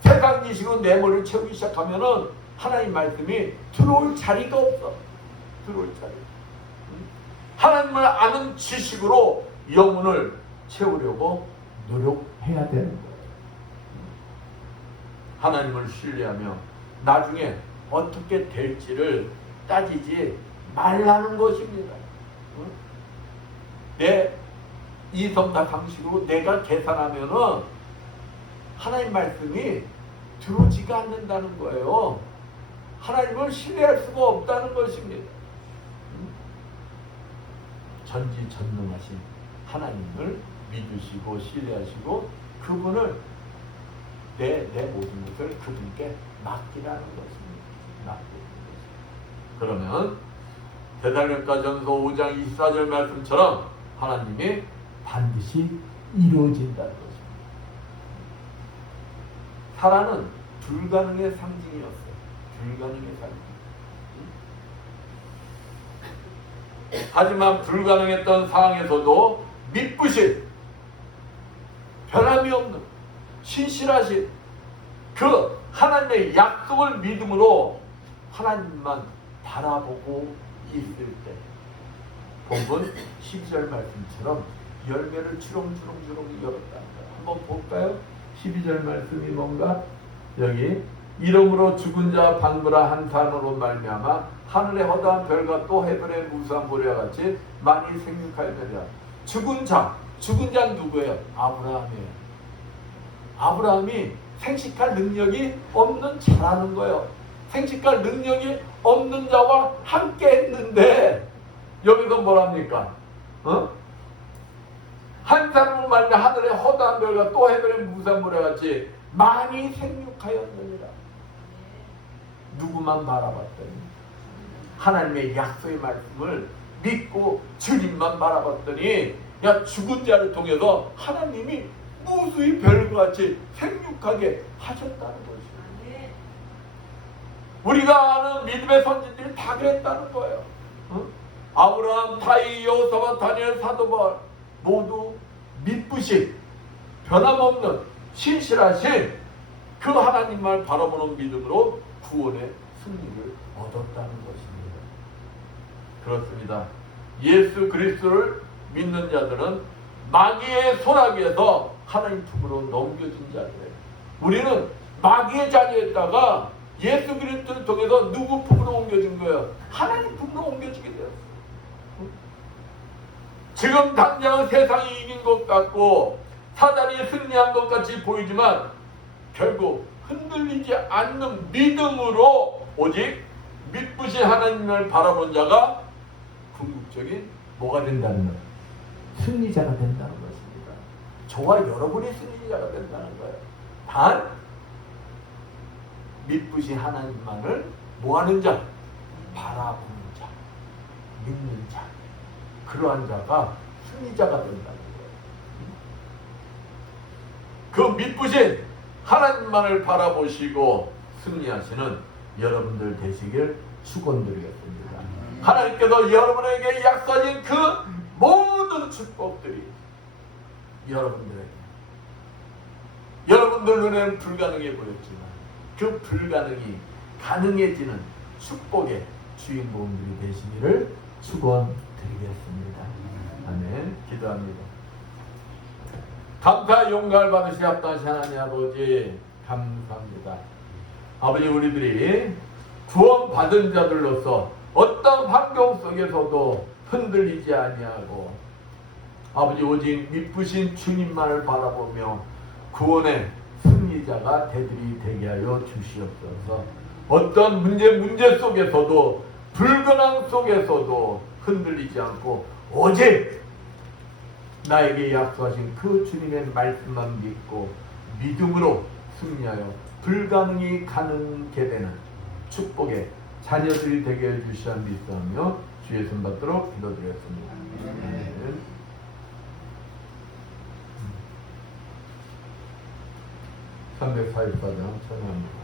세상 지식으로 내 머리를 채우기 시작하면은 하나님 말씀이 들어올 자리가 없어. 들어올 자리. 하나님을 아는 지식으로 영혼을 채우려고 노력해야 되는 거예요. 하나님을 신뢰하며 나중에 어떻게 될지를 따지지 말라는 것입니다. 내 이성과 상식으로 내가 계산하면은 하나님 말씀이 들어오지가 않는다는 거예요. 하나님을 신뢰할 수가 없다는 것입니다. 전지전능하신 하나님을 믿으시고 신뢰하시고 그분을 내 모든 것을 그분께 맡기라는 것입니다. 그러면 데살로니가전서 5장 24절 말씀처럼 하나님이 반드시 이루어진다는 것입니다. 사라는 불가능의 상징이었어요. 불가능의 상징. 하지만 불가능했던 상황에서도 믿으신, 변함이 없는, 신실하신 그 하나님의 약속을 믿음으로 하나님만 바라보고 있을 때 본문 12절 말씀처럼 열매를 주렁주렁 열었다. 한번 볼까요? 12절 말씀이 뭔가? 여기 이름으로 죽은 자 방부라 한 산으로 말미암아 하늘의 허다한 별과 또 해변의 무수한 모래와 같이 많이 생육하였느니라. 죽은 자 누구예요? 아브라함이에요. 아브라함이 생식할 능력이 없는 자라는 거예요. 생식할 능력이 없는 자와 함께 했는데 여기서 뭐랍니까? 한 사람으로 말미암아 하늘의 허다한 별과 또 해변의 무수한 모래와 같이 많이 생육하였느니라. 누구만 바라봤더니 하나님의 약속의 말씀을 믿고 주님만 바라봤더니 죽은 자를 통해서 하나님이 무수히 별과 같이 생육하게 하셨다는 것입니다. 우리가 아는 믿음의 선진들이 다 그랬다는 거예요. 아브라함, 다윗, 여호사밧, 다니엘, 사도바울 모두 믿으신 변함없는 신실하신 그 하나님만 바라보는 믿음으로 구원의 승리를 얻었다는 것입니다. 그렇습니다. 예수 그리스도를 믿는 자들은 마귀의 손아귀에서 하나님 품으로 넘겨진 자들이에요. 우리는 마귀의 자리에다가 예수 그리스도를 통해서 누구 품으로 옮겨진 거예요? 하나님 품으로 옮겨지게 되었어요. 지금 당장은 세상이 이긴 것 같고 사단이 승리한 것 같이 보이지만 결국 흔들리지 않는 믿음으로 오직 믿으신 하나님을 바라본 자가 궁극적인 뭐가 된다는 거예요? 승리자가 된다는 것입니다. 저와 여러분이 승리자가 된다는 거예요. 단 믿으신 하나님만을 뭐하는 자? 바라보는 자. 믿는 자, 그러한 자가 승리자가 된다는 거예요. 그 믿으신 하나님만을 바라보시고 승리하시는 여러분들 되시길 축원드리겠습니다. 하나님께서 여러분에게 약속하신 그 모든 축복들이 여러분들 눈에는 불가능해 보였지만 그 불가능이 가능해지는 축복의 주인공들이 되시기를 축원드리겠습니다. 아멘. 기도합니다. 감사 용감을 받으시 합당하신 하나님 아버지 감사합니다. 아버지, 우리들이 구원받은 자들로서 어떤 환경 속에서도 흔들리지 아니하고 아버지 오직 믿으신 주님만을 바라보며 구원의 승리자가 되게 하여 주시옵소서. 어떤 문제 속에서도 불가능 속에서도 흔들리지 않고 오직 나에게 약속하신 그 주님의 말씀만 믿고 믿음으로 승리하여 불가능이 가능케 되는 축복의 자녀들이 되게 해주시라 믿사오며 주의 손 받도록 기도드렸습니다. 아멘. 344장 찬양합니다.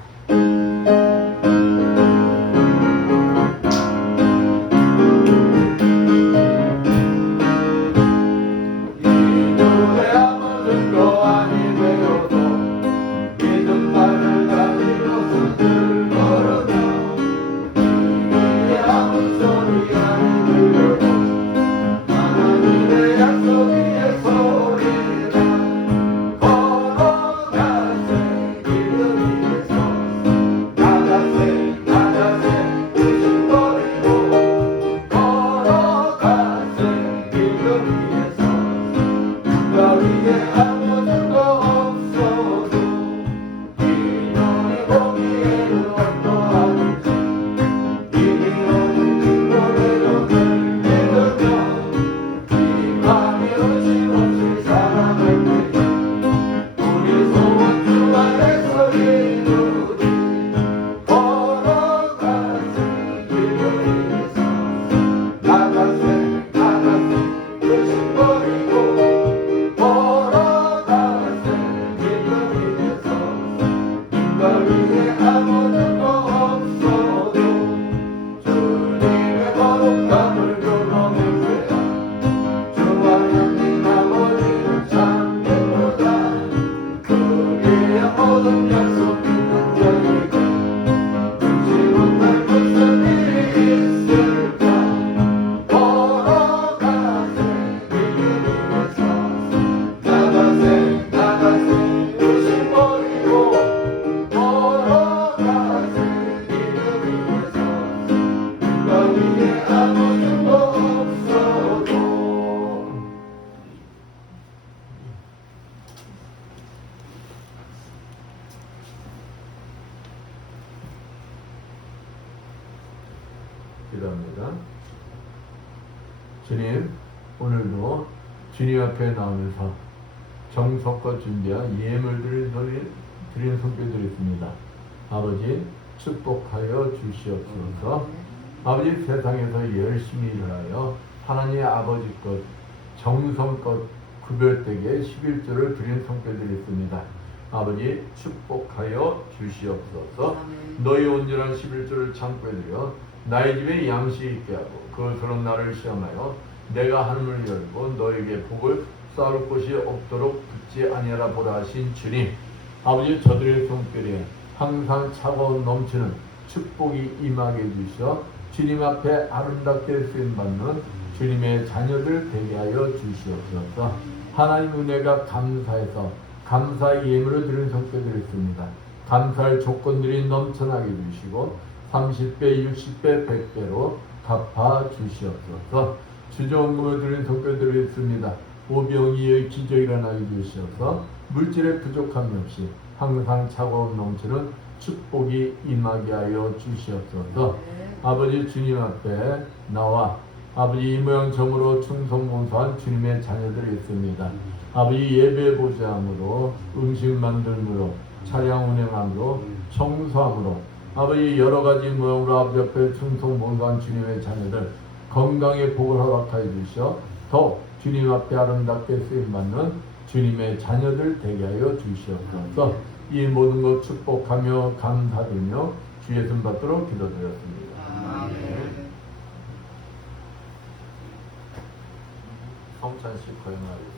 기도합니다. 주님, 오늘도 주님 앞에 나오면서 정성껏 준비한 예물들을 드리는 손길드렸습니다. 아버지, 축복하여 주시옵소서. 아버지, 세상에서 열심히 일하여 하나님의 아버지 것 정성껏 구별되게 11조를 드리는 손길드렸습니다. 아버지, 축복하여 주시옵소서. 너희 온전한 11조를 창고에 들여 나의 집에 양식이 있게 하고 그것으로 나를 시험하여 내가 하늘을 열고 너에게 복을 쌓을 곳이 없도록 붙지 아니하라 보라 하신 주님, 아버지, 저들의 손길에 항상 차가운 넘치는 축복이 임하게 해주셔 주님 앞에 아름답게 쓰임받는 주님의 자녀들 되게 하여 주시옵소서. 하나님 은혜가 감사해서 감사의 예물을 드리는 손길들이 있습니다. 감사할 조건들이 넘쳐나게 주시고 30배, 60배, 100배로 갚아 주시옵소서. 주정금을 드리는 손길들이 있습니다. 오병이의 기적이 일어나게 주시옵소서. 물질의 부족함이 없이 항상 차가운 넘치는 축복이 임하게 하여 주시옵소서. 아버지, 주님 앞에 나와 아버지 이 모양 점으로 충성봉사한 주님의 자녀들이 있습니다. 아버지, 예배 보좌함으로 음식 만들므로 차량 운행함으로 청소함으로 아버지 여러가지 모양으로 아버지 앞에 충성봉사한 주님의 자녀들 건강의 복을 허락하여 주시어 더 주님 앞에 아름답게 쓰임받는 주님의 자녀들 되게 하여 주시옵소서. 이 모든 것 축복하며 감사드리며 주의 손 받도록 기도드렸습니다. 아멘. 성찬식 거행하겠습니다.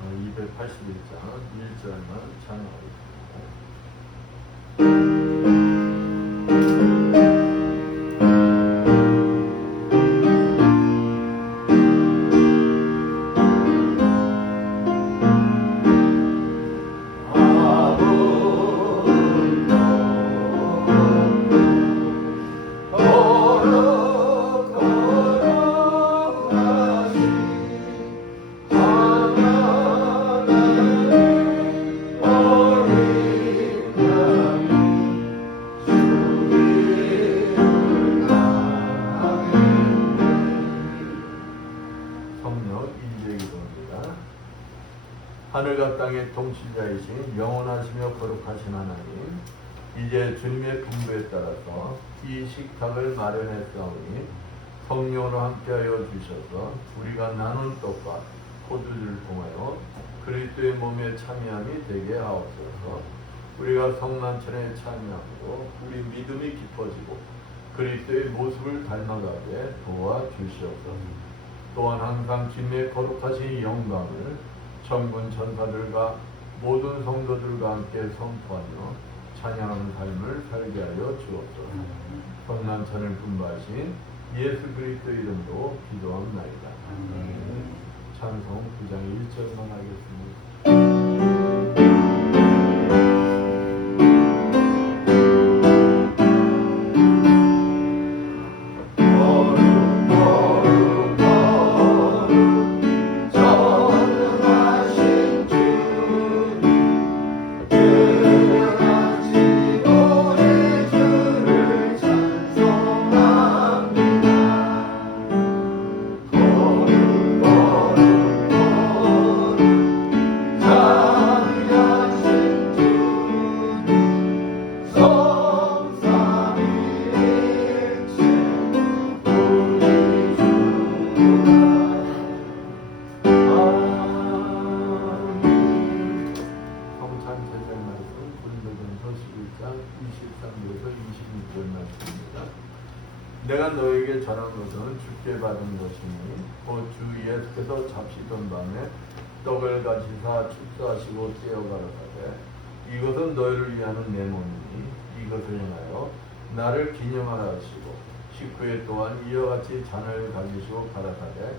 어, 281장 1절만 찬양하겠습니다. 하늘과 땅의 통치자이신 영원하시며 거룩하신 하나님, 이제 주님의 분부에 따라서 이 식탁을 마련했사오니 성령으로 함께하여 주셔서 우리가 나눈 떡과 포도주를 통하여 그리스도의 몸에 참여함이 되게 하옵소서. 우리가 성만찬에 참여함으로 우리 믿음이 깊어지고 그리스도의 모습을 닮아가게 도와주시옵소서. 또한 항상 주님의 거룩하신 영광을 천군 천사들과 모든 성도들과 함께 선포하며 찬양하는 삶을 살게 하여 주옵소서. 성만찬을 분부하신 예수 그리스도 이름으로 기도합나이다. 찬송 9장 1절만 하겠습니다. 내가 너에게 전한 것은 주께 받은 것이니 곧 주 예수께서 잡시던 밤에 떡을 가지사 축사하시고 떼어 가라사대 이것은 너희를 위하는 내 몸이니 이것을 행하여 나를 기념하라 하시고 식후에 또한 이와 같이 잔을 가지시고 가라사대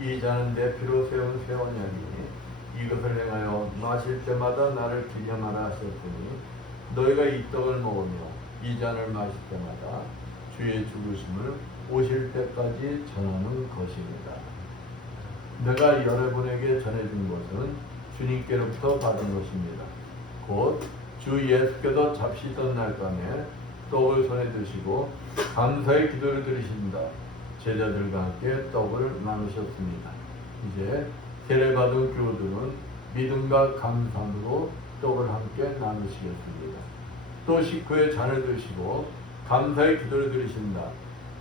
이 잔은 내 피로 세운 새 언약이니 이것을 행하여 마실 때마다 나를 기념하라 하셨으니 너희가 이 떡을 먹으며 이 잔을 마실 때마다 주의 죽으심을 오실 때까지 전하는 것입니다. 내가 여러분에게 전해준 것은 주님께로부터 받은 것입니다. 곧 주 예수께서 잡시던 날 밤에 떡을 손에 드시고 감사의 기도를 드리신다. 제자들과 함께 떡을 나누셨습니다. 이제 세례받은 교우들은 믿음과 감사함으로 떡을 함께 나누시겠습니다. 또 식후에 잔을 드시고 감사의 기도를 드리신다.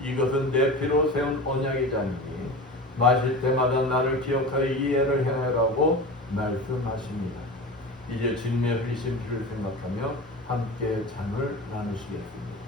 이것은 내 피로 세운 언약의 잔이니 마실 때마다 나를 기억하여 이 예를 행하라고 말씀하십니다. 이제 주님의 흘리신 피를 생각하며 함께 잔을 나누시겠습니다.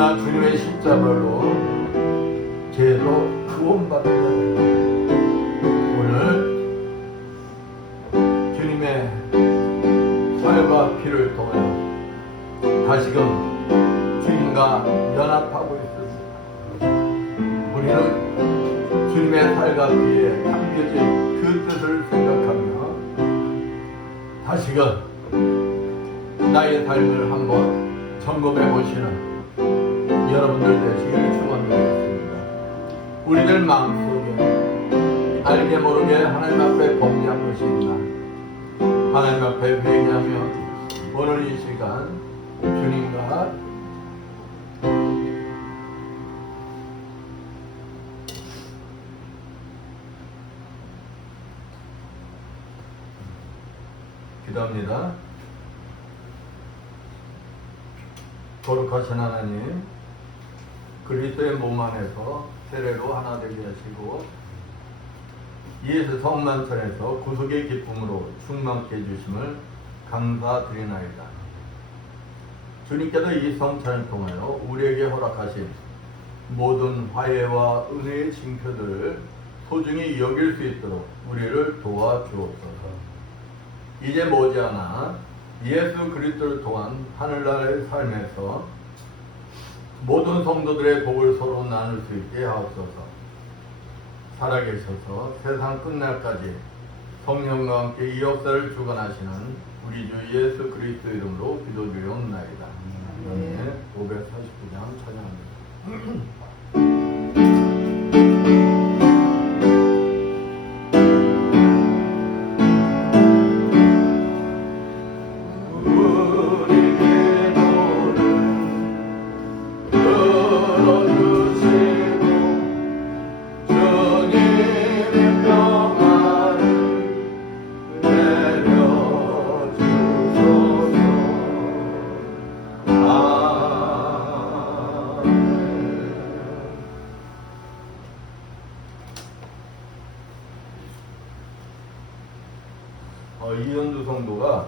그러나 주님의 십자가로 죄도 구원받는 자들, 오늘 주님의 살과 피를 통하여 다시금 주님과 연합하고 있습니다. 우리는 주님의 살과 피에 담겨진 그 뜻을 생각하며 다시금 나의 삶을 한번 점검해 보시는 여러분들 되시길 축원드리겠습니다. 우리들 마음속에 알게 모르게 하나님 앞에 범죄한 것이 있나, 하나님 앞에 회개하며 오늘 이 시간 주님과 기도합니다. 거룩하신 하나님, 그리스도의 몸 안에서 세례로 하나 되게 하시고 예수 성만찬에서 구속의 기쁨으로 충만케 해주심을 감사드리나이다. 주님께서 이 성찬을 통하여 우리에게 허락하신 모든 화해와 은혜의 징표들을 소중히 여길 수 있도록 우리를 도와주옵소서. 이제 머지않아 예수 그리스도를 통한 하늘나라의 삶에서 모든 성도들의 복을 서로 나눌 수 있게 하옵소서. 살아계셔서 세상 끝날까지 성령과 함께 이 역사를 주관하시는 우리 주 예수 그리스도 이름으로 기도드리옵나이다. 네, 549장 찬양합니다. 이현두 성도가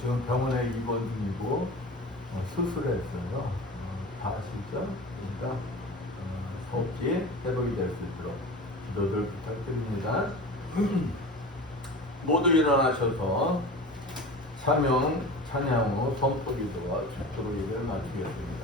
지금 병원에 입원 중이고 수술했어요. 다 아시죠? 그러니까 속히 회복이 될 수 있도록 기도들 부탁드립니다. 모두 일어나셔서 사명 찬양 후 선포 기도와 축도로 예배를 마치겠습니다.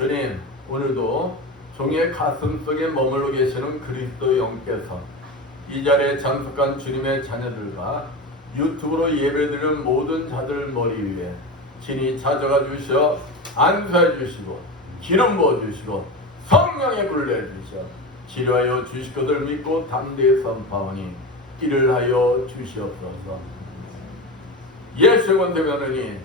주님, 오늘도 종의 가슴 속에 머물러 계시는 그리스도 영께서 이 자리에 참석한 주님의 자녀들과 유튜브로 예배드리는 모든 자들 머리 위에 친히 찾아가 주셔 안수해 주시고 기름 부어 주시고 성령의 불을 내주셔 치료하여 주실 것을 믿고 담대히 선포하오니 이를 하여 주시옵소서. 예수의 권세면은이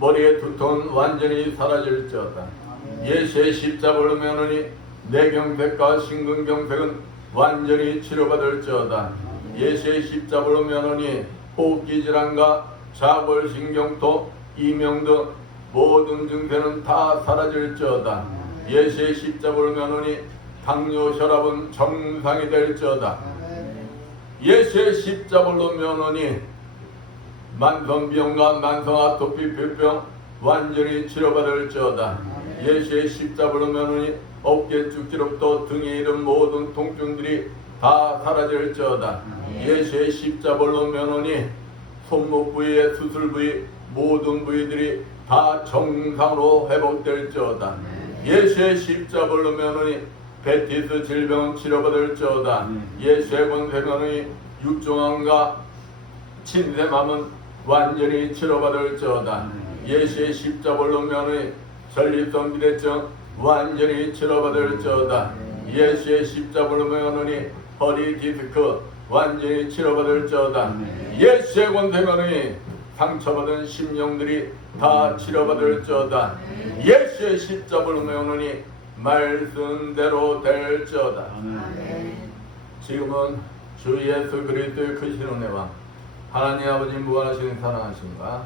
머리의 두통은 완전히 사라질지어다. 예수의 십자가로 면하니 내 경색과 심근경색은 완전히 치료받을지어다. 예수의 십자가로 면하니 호흡기 질환과 자골신경토, 이명 등 모든 증세는 다 사라질지어다. 예수의 십자가로 면하니 당뇨, 혈압은 정상이 될지어다. 예수의 십자가로 면하니 만성비염과 만성아토피 폐병 완전히 치료받을지어다. 예수의 십자가로 면하니 어깨 축지로부터 등에 이른 모든 통증들이 다 사라질지어다. 예수의 십자가로 면하니 손목 부위의 수술 부위 모든 부위들이 다 정상으로 회복될지어다. 예수의 십자가로 면하니 베티스 질병은 치료받을지어다. 예수의 권세면의 육종암과 침샘암은 완전히 치료받을지어다. 예수의 십자가로 면의 전립선 비대증 완전히 치료받을지어다. 예수의 십자가로 면의 허리 디스크 완전히 치료받을지어다. 예수의 권세면의 상처받은 심령들이 다 치료받을지어다. 예수의 십자가로 면의 말씀대로 될지어다. 지금은 주 예수 그리스도의 크신 은혜와 하나님 아버지 무한하신 사랑하심과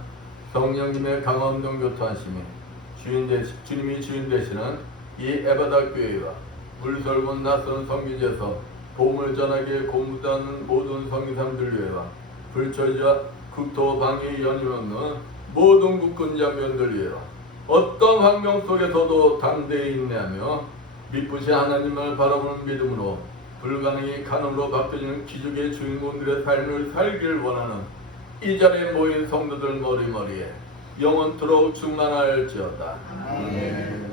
성령님의 강함동 교통하심이 주님이 주인 되시는 이 에바다 교회와 물설문 낯선 성교지에서 복음을 전하기에 공부하는 모든 성교사님들 위해와 불철자 국토 방위 연임 없는 모든 국군 장병들 위해와 어떤 환경 속에서도 담대히 인내하며 미쁘신 하나님을 바라보는 믿음으로 불가능이 가능으로 바뀌는 기적의 주인공들의 삶을 살기를 원하는 이 자리에 모인 성도들 머리머리에 영원토록 충만할지어다. 아멘.